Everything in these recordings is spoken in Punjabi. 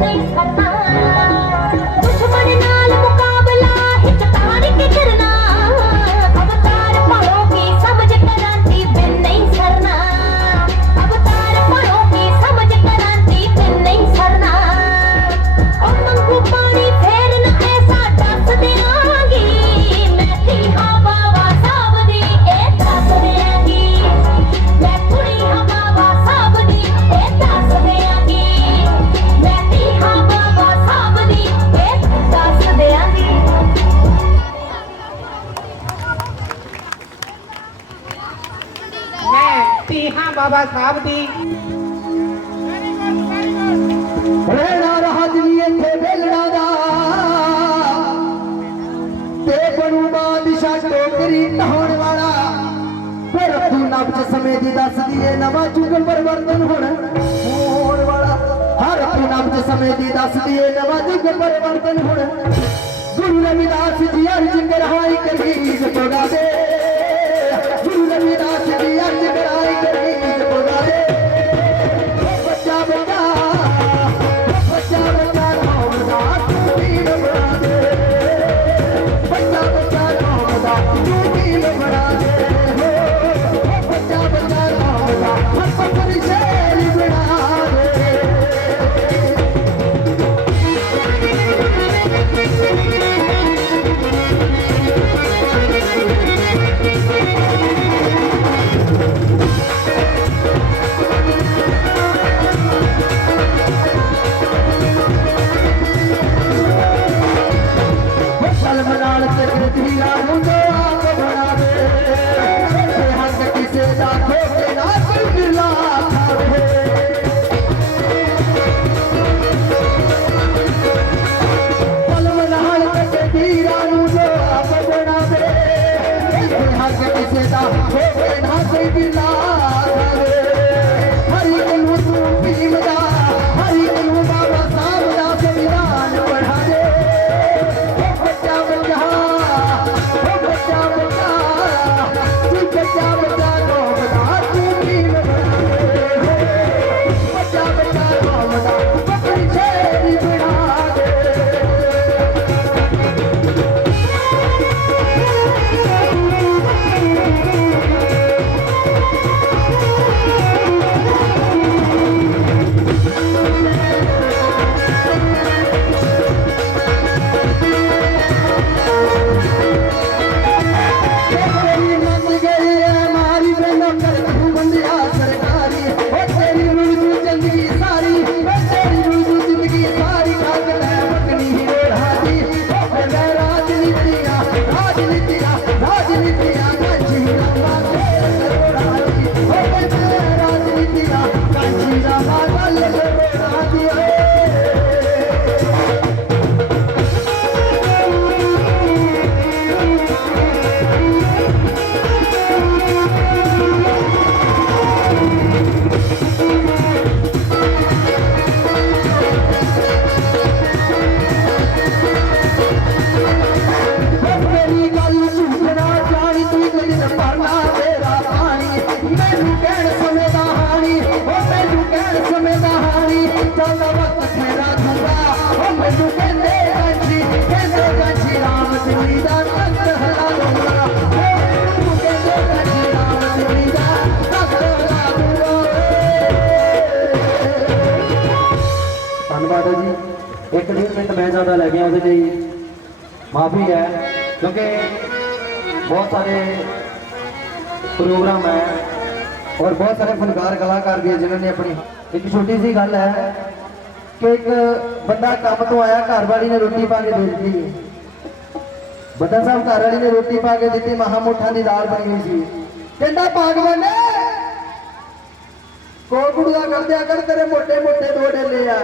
नहीं करना दुश्मन नाल मुकाबला हिच तार के करना अवतार पढ़ो की समझ करांती बिन नहीं सरना अवतार पढ़ो की समझ करांती बिन नहीं सरना ओ मंगू पानी फेर न ऐसा दस देंगी मैं थी हाँ बाबा साहब दी ए दस देंगी मैं कुड़ी हाँ बाबा साहब दी ए दस देंगी मैं थी हाँ बाबा साहब दी ए दस देंगी मैं थी हाँ बाबा साहब दी रहना रहा दिलिए थे बेलड़ा दा ते बनू बादशाह टोकरी नहाउण वाला फिर तू नब्ज समय दी दस दिए नवा जुग परिवर्तन होण वाला हर तू नब्ज समय दी दस दिए नवा जुग परिवर्तन होण गुरु रविदास जी अर्ज कराई करी जपगा दे गुरु रविदास जी अर्ज कराई करी जपगा दे बच्चा बच्चा बच्चा बच्चा रामदास वीर बना दे बच्चा बच्चा रामदास वीर बना दे बच्चा बच्चा रामदास हर पत्थर शेर बना दे कलम नाल ते धीरा मुंडो आप बना दे हक किसे दा खोके ना कोई गिरला खावे कलम नाल ते धीरा मुंडो आप बना दे हक किसे दा खोके ना कोई गिरला खावे हरि गुरु तू भीम दा हरि गुरु बाबा साहब दा संविधान पढ़ा दे बच्चा बच्चा बच्चा बच्चा तू बच्चा बच्चा को बता तू भीम बना दे बच्चा बच्चा को बता बकरी शेर बना दे तेरी मत गई है मारी बेलो कर तू बंदिया सरकारी ओ तेरी रुजू जिंदगी सारी ओ तेरी रुजू जिंदगी सारी खाक ले बकनी ही रोढ़ादी ओ मैं राजनीतियां कांची रामा रोढ़ादी ओ मैं राजनीतियां कांची रामा रोढ़ादी मेरी गल झूठना जानी तू दिन भरना तेरा पानी मैनू कहण समय दा हानी ओ मैनू कहण समय दा हानी चलदा वक्त फेरा दूंगा ओ मैनू कहंदे गंजी राम दिल्ली दा तख्त हला दूंगा मैनू कहंदे गंजी राम दिल्ली दा तख्त हला दूंगा धन्यवाद है जी। 1.5 मिनट मैं ज़्यादा लग गया उसके लिए माफ़ी है क्योंकि बहुत सारे प्रोग्राम है और बहुत सारे फनकार कलाकार भी है जिन्होंने अपनी एक छोटी सी गल है कि एक बंदा काम तो आया घर वाली ने रोटी पा के दे दी बंदा साहब घर वाली ने रोटी पा के दी महामुठा की दाल बनी हुई थी कहता भागवान कोकुड़ा कर दिया कर तेरे मोटे मोटे दो डेले आ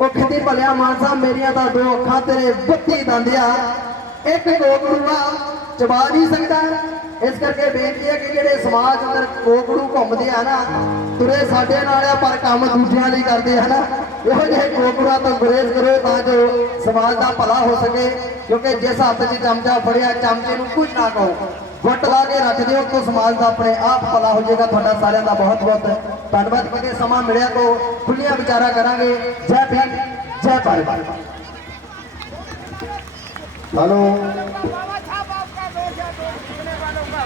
वो कहती भलिया मां साहब मेरिया तो दो अखा तेरे 32 दंदिया एक कोकड़ूआ चबा नहीं सकता इस करके बेनती है कि जेडे समाज अंदर कोकड़ू घूमते हैं ना तुरे साडे नाल आ पर काम दूजियां नहीं करते है ना इहो जिहे कोकड़ूआ तो गुरेज करो ताकि समाज का भला हो सके क्योंकि जिस हाथ च चमचा फड़िया चमचे नूं कुछ ना कहो गुट ला के रख दिओ तो समाज का अपने आप भला हो जाएगा। तुहाडा सारिਆਂ ਦਾ बहुत बहुत धन्यवाद क्योंकि समा मिलिया तो खुलिया विचारा करांगे। जय भीम। जय भारत। हेलो,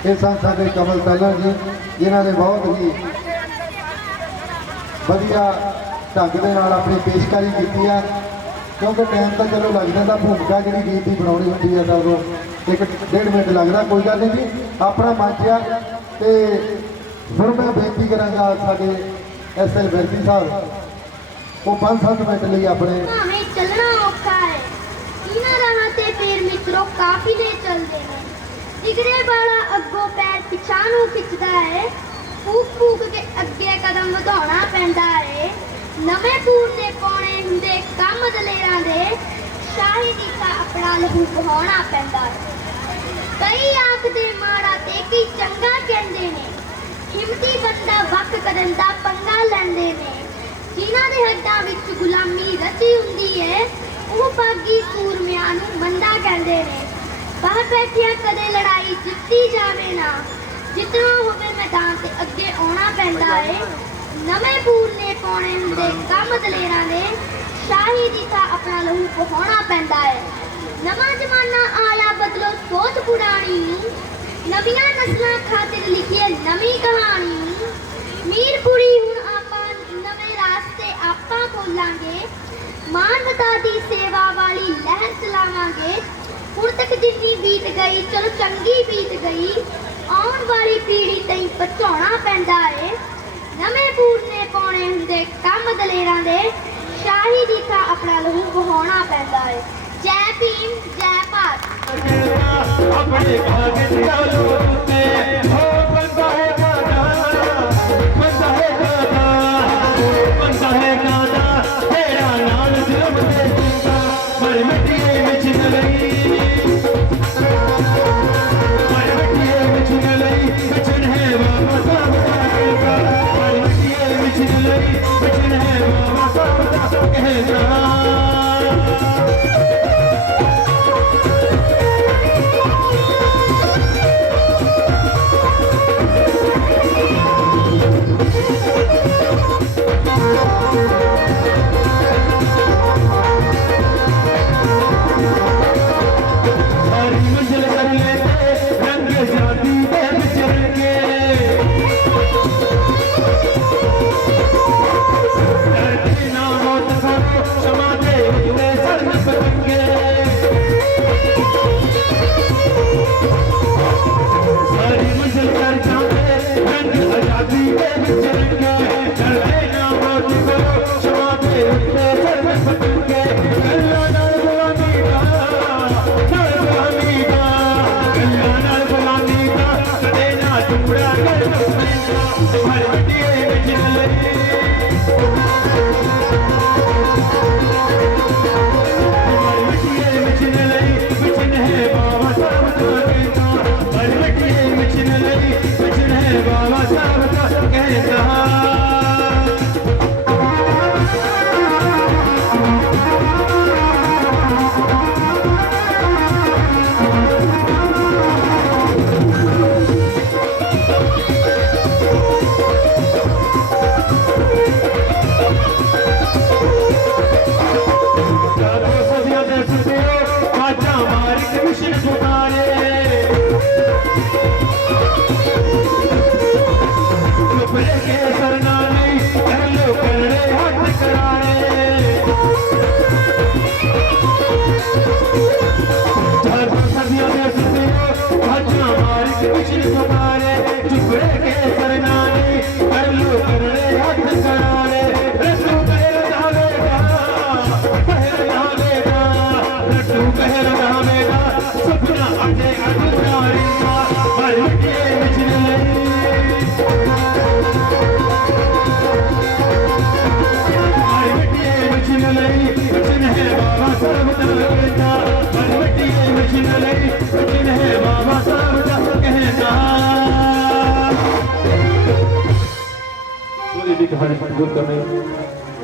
ਇਹ ਸਨ ਸਾਡੇ ਕਮਲ ਤਾਲਾ ਜੀ, ਜਿਨ੍ਹਾਂ ਨੇ ਬਹੁਤ ਹੀ ਵਧੀਆ ਢੰਗ ਦੇ ਨਾਲ ਆਪਣੀ ਪੇਸ਼ਕਾਰੀ ਕੀਤੀ ਆ। ਕਿਉਂਕਿ ਟਾਈਮ ਤਾਂ ਚਲੋ ਲੱਗ ਜਾਂਦਾ, ਭੂਮਿਕਾ ਜਿਹੜੀ ਗੀਤ ਦੀ ਬਣਾਉਣੀ ਹੁੰਦੀ ਹੈ ਤਾਂ ਉਦੋਂ 1-1.5 ਮਿੰਟ ਲੱਗਦਾ। ਕੋਈ ਗੱਲ ਨਹੀਂ ਜੀ, ਆਪਣਾ ਮੰਚ ਆ। ਤੇ ਹੁਣ ਮੈਂ ਬੇਨਤੀ ਕਰਾਂਗਾ ਸਾਡੇ SL ਵਿਰਦੀ ਸਾਹਿਬ, ਉਹ 5-7 ਮਿੰਟ ਲਈ ਆਪਣੇ ਭਾਵੇਂ ਚੱਲਣਾ ਔਖਾ ਹੈ ਇਹਨਾਂ ਰਾਹਾਂ ਤੇ ਫੇਰ ਮਿੱਤਰੋ ਕਾਫਿਲੇ ਚੱਲਦੇ ਨੇ। ਜਿਗਰੇ ਵਾਲਾ ਅੱਗੋਂ ਪੈਰ ਪਿਛਾਂ ਨੂੰ ਖਿੱਚਦਾ ਹੈ, ਫੂਕ ਫੂਕ ਕੇ ਅੱਗੇ ਕਦਮ ਵਧਾਉਣਾ ਪੈਂਦਾ ਹੈ। ਨਵੇਂ ਪੂਰ ਦੇ ਪਾਉਣੇ ਹੁੰਦੇ ਕੰਮ ਦਲੇਰਾਂ ਦੇ, ਸ਼ਾਹੀ ਦੀ ਤਾਂ ਆਪਣਾ ਲਹੂ ਬਹਾਉਣਾ ਪੈਂਦਾ ਹੈ। ਕਈ ਆਖਦੇ ਮਾੜਾ ਤੇ ਕਈ ਚੰਗਾ ਕਹਿੰਦੇ ਨੇ, ਹਿੰਮਤੀ ਬੰਦਾ ਵਕ ਕਰਨ ਦਾ ਪੰਗਾ ਲੈਂਦੇ ਨੇ। ਜਿਨ੍ਹਾਂ ਦੇ ਹੱਥਾਂ ਵਿੱਚ ਗੁਲਾਮੀ ਰਚੀ ਹੁੰਦੀ ਹੈ, ਉਹ ਬਾਗੀ ਸੂਰਮਿਆਂ ਨੂੰ ਮੰਦਾ ਕਹਿੰਦੇ ਨੇ। ਬਾਹਰ ਬੈਠਿਆਂ ਕਦੇ ਲੜਾਈ ਜਿੱਤੀ ਜਾਵੇ ਨਾ, ਜਿੱਤਣਾ ਹੋਵੇ ਮੈਦਾਨ ਤੇ ਅੱਗੇ ਆਉਣਾ ਪੈਂਦਾ ਹੈ। ਨਵੇਂ ਪੂਰ ਨੇ ਪਾਉਣੇ ਹੁੰਦੇ ਕੰਮ ਦਲੇਰਾਂ ਦੇ, ਸ਼ਾਹੀ ਦੀ ਤਾਂ ਆਪਣਾ ਲਹੂ ਬਹਾਉਣਾ ਪੈਂਦਾ ਹੈ। ਨਵਾਂ ਜ਼ਮਾਨਾ ਆਇਆ ਬਦਲੋ ਸੋਚ ਪੁਰਾਣੀ ਨੂੰ, ਨਵੀਆਂ ਨਸਲਾਂ ਖਾਤਰ ਲਿਖੀਏ ਨਵੀਂ ਕਹਾਣੀ। ਮੀਰਪੁਰੀ ਹੁਣ ਆਪਾਂ ਨਵੇਂ ਰਾਸਤੇ ਆਪਾਂ ਖੋਲਾਂਗੇ, ਮਾਨਵਤਾ ਦੀ ਸੇਵਾ ਵਾਲੀ ਲਹਿਰ ਚਲਾਵਾਂਗੇ। ਹੁਣ ਤੱਕ ਜਿੰਨੀ ਬੀਤ ਗਈ ਚਲੋ ਚੰਗੀ ਬੀਤ ਗਈ, ਆਉਣ ਵਾਲੀ ਪੀੜ੍ਹੀ ਤਾਈਂ ਬਚਾਉਣਾ ਪੈਂਦਾ ਏ। ਨਵੇਂ ਪੂਰ ਨੇ ਪਾਉਣੇ ਹੁੰਦੇ ਕੰਮ ਦਲੇਰਾਂ ਦੇ, ਸ਼ਾਹੀ ਦੀ ਤਾਂ ਆਪਣਾ ਲਹੂ ਬਹਾਉਣਾ ਪੈਂਦਾ ਏ। ਜੈ ਭੀਮ, ਜੈ ਭਾਰਤ। अपने कागज डालो ते हो बंदा है गाना, बंदा है गाना, बंदा है गाना, तेरा नाल जुल्म दे दूंगा, पर मिट्टिए विच न लई, पर मिट्टिए विच न लई, बचन है बाबा साहब दा कहता, पर मिट्टिए विच न लई, बचन है बाबा साहब दा कहता।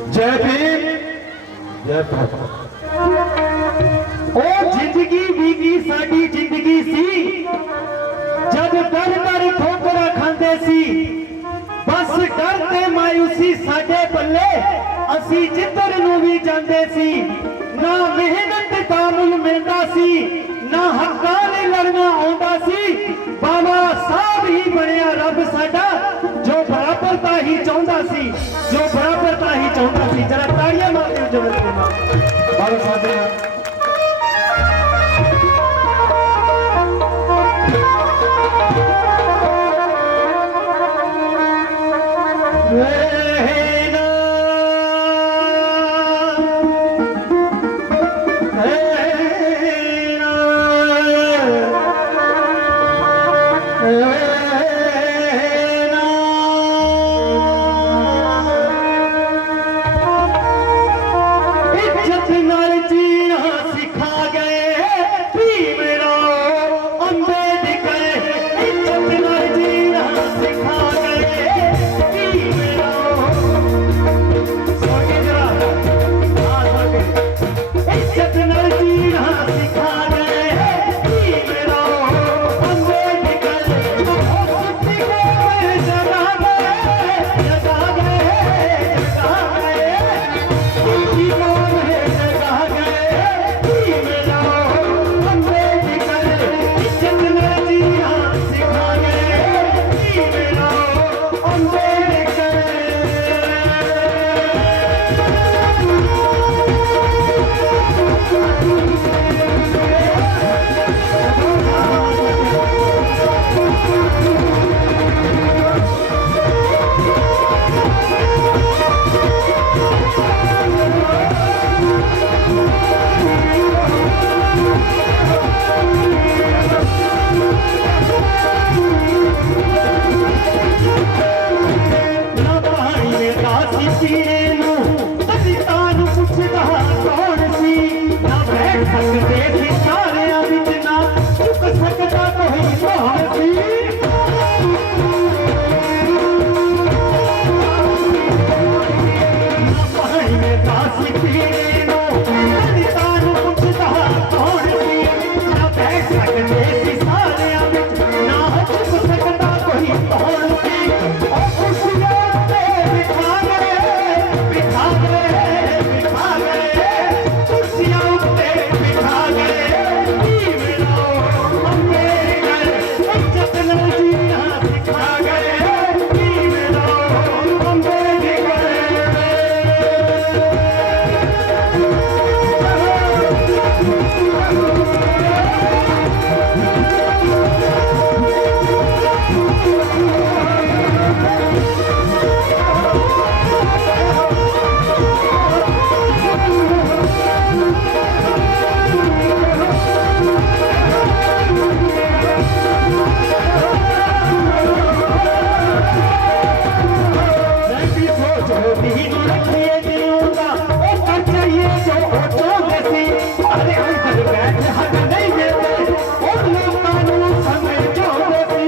जय भीम, जय भारत। ओ जिंदगी बीगी साडी जिंदगी सी, जब दर दर ठोकरा खांदे सी, बस डर ते मायूसी साडे पल्ले ਅਸੀਂ ਜਿੱਧਰ ਨੂੰ ਵੀ ਜਾਂਦੇ ਸੀ ਨਾ ਮਿਹਨਤ ਦਾ ਮੁੱਲ ਮਿਲਦਾ ਸੀ ਨਾ ਹੱਕਾਂ ਲਈ ਲੜਨਾ ਆਉਂਦਾ ਸੀ ਬਾਬਾ ਸਾਹਿਬ ਹੀ ਬਣਿਆ ਰੱਬ ਸਾਡਾ ਜੋ ਬਰਾਬਰਤਾ ਹੀ ਚਾਹੁੰਦਾ ਸੀ ਜੋ ਬਰਾਬਰਤਾ ਹੀ ਚਾਹੁੰਦਾ ਸੀ ਜਰਾ ਤਾੜੀਆਂ ਮਾਰ ਦਿਓ ਜਵਰ ਬਾਬਾ ਸਾਹਿਬ ਦੇ ਇੱਜ਼ਤ ਨਾਲ ਜੀਣਾ ਸਿਖਾ ਗਏ ਭੀਮ ਰਾਓ ਅੰਬੇਡਕਰ ਇੱਜ਼ਤ ਨਾਲ ਜੀਣਾ ਸਿਖਾ ਗਏ ਭੀਮ ਰਾਓ ਸੋਗੇ ਜਰਾ ਹਾਂ ਸੋਗੇ ਇੱਜ਼ਤ ਨਾਲ ਜੀਣਾ ਸਿਖਾ ਗਏ ਭੀਮ ਰਾਓ ਅੰਬੇਡਕਰ ਉਹ ਸੁੱਤੀ ਗਏ ਜਗਾ ਗਏ ਜਗਾ ਗਏ ਜਗਾ ਗਏ ਸੁੱਤੀ ਗਏ ਜਗਾ ਗਏ ਭੀਮ ਰਾਓ ਅੰਬੇਡਕਰ ਇੱਜ਼ਤ ਨਾਲ ਜੀਣਾ ਸਿਖਾ ਗਏ ਭੀਮ ਰਾਓ ਅੰਬੇਡਕਰ ਨਾ ਪਾਣੀ ਦੇ ਕਾਸੀ ਪੀਣੇ ਨੂੰ ਦਲਿਤਾਂ ਨੂੰ ਪੁੱਛਦਾ ਕੌਣ ਸੀ ਨਾ ਬੈਠ ਸਕਦੇ ਸੀ ਸਾਰਿਆਂ ਵਿੱਚ ਨਾ ਝੁਕ ਸਕਦਾ ਕੋਈ ਕੌਣ ਸੀ ਨਾ ਪਾਣੀ ਦੇ ਕਾਸੀ ਪੀਣੇ ਨੂੰ ਦਲਿਤਾਂ ਨੂੰ ਪੁੱਛਦਾ ਕੌਣ ਸੀ ਨਾ ਬੈਠ ਸਕਦੇ ਸੀ ਸਾਰਿਆਂ ਵਿੱਚ ਨਾ ਝੁਕ ਸਕਦਾ ਕੋਈ ਕੌਣ ਸੀ ਉਹ ਕੁਰਸੀਆਂ ਤੇ ਬਿਠਾ ਗਏ ਬਿਠਾ ਗਏ ਬਿਠਾ ਗਏ ਕੁਰਸੀਆਂ ਉੱਤੇ ਬਿਠਾ ਗਏ ਭੀਮ ਰਾਓ ਅੰਬੇਡਕਰ ਇੱਜ਼ਤ ਨਾਲ ਜੀਣਾ ਸਿਖਾ ਗਏ ਭੀਮ ਰਾਓ ਅੰਬੇਡਕਰ रैंपी सोचो भी रखिए जीऊंगा ओ कर चाहिए जो चाहते सी अरे अंदर बैठ हक नहीं देते उन लोगों को समझ चाहते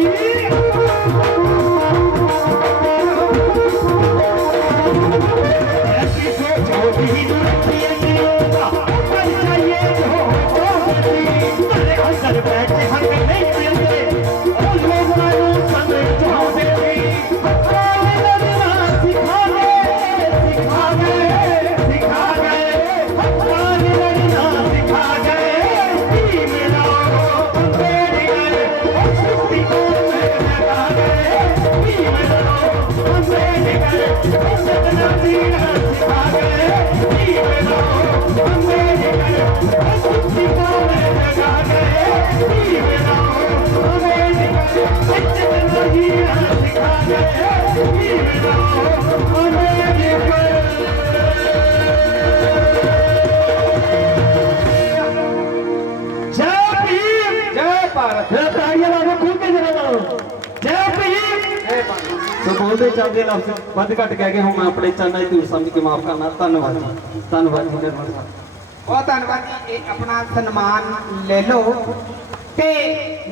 रैंपी सोचो भी रखिए जीऊंगा ओ कर चाहिए जो चाहते सी अरे अंदर बैठ हक नहीं देते उन लोगों को समझ चाहते सिखा गए सिखा गए हक्कान लड़ना सिखा गए भीम राव अंबेडकर और सुप्रीम कोर्ट में लगा गए भीम राव अंबेडकर इज्जत ना जीना सिखा गए भीम राव अंबेडकर और सुप्रीम कोर्ट में लगा गए भीम राव अंबेडकर इज्जत ना जीना सिखा गए भीम राव अंबेडकर जय भीम जय भारत जय ताड़ियां मारो खूब के जरा मारो जय भीम जय भारत ਸੋ ਬੋਲਦੇ ਚੱਲਦੇ ਲਫ਼ਜ਼ ਵੱਧ ਘੱਟ ਕਹਿ ਕੇ ਹੁਣ ਮੈਂ ਆਪਣੇ ਚਰਨਾਂ 'ਚ ਧੂੜ ਸਮਝ ਕੇ ਮਾਫ ਕਰਨਾ ਧੰਨਵਾਦ ਜੀ ਧੰਨਵਾਦ ਜੀ ਨਿਰਮਲ ਸਾਹਿਬ ਬਹੁਤ ਧੰਨਵਾਦ ਜੀ ਇਹ ਆਪਣਾ ਸਨਮਾਨ ਲੈ ਲਓ ਤੇ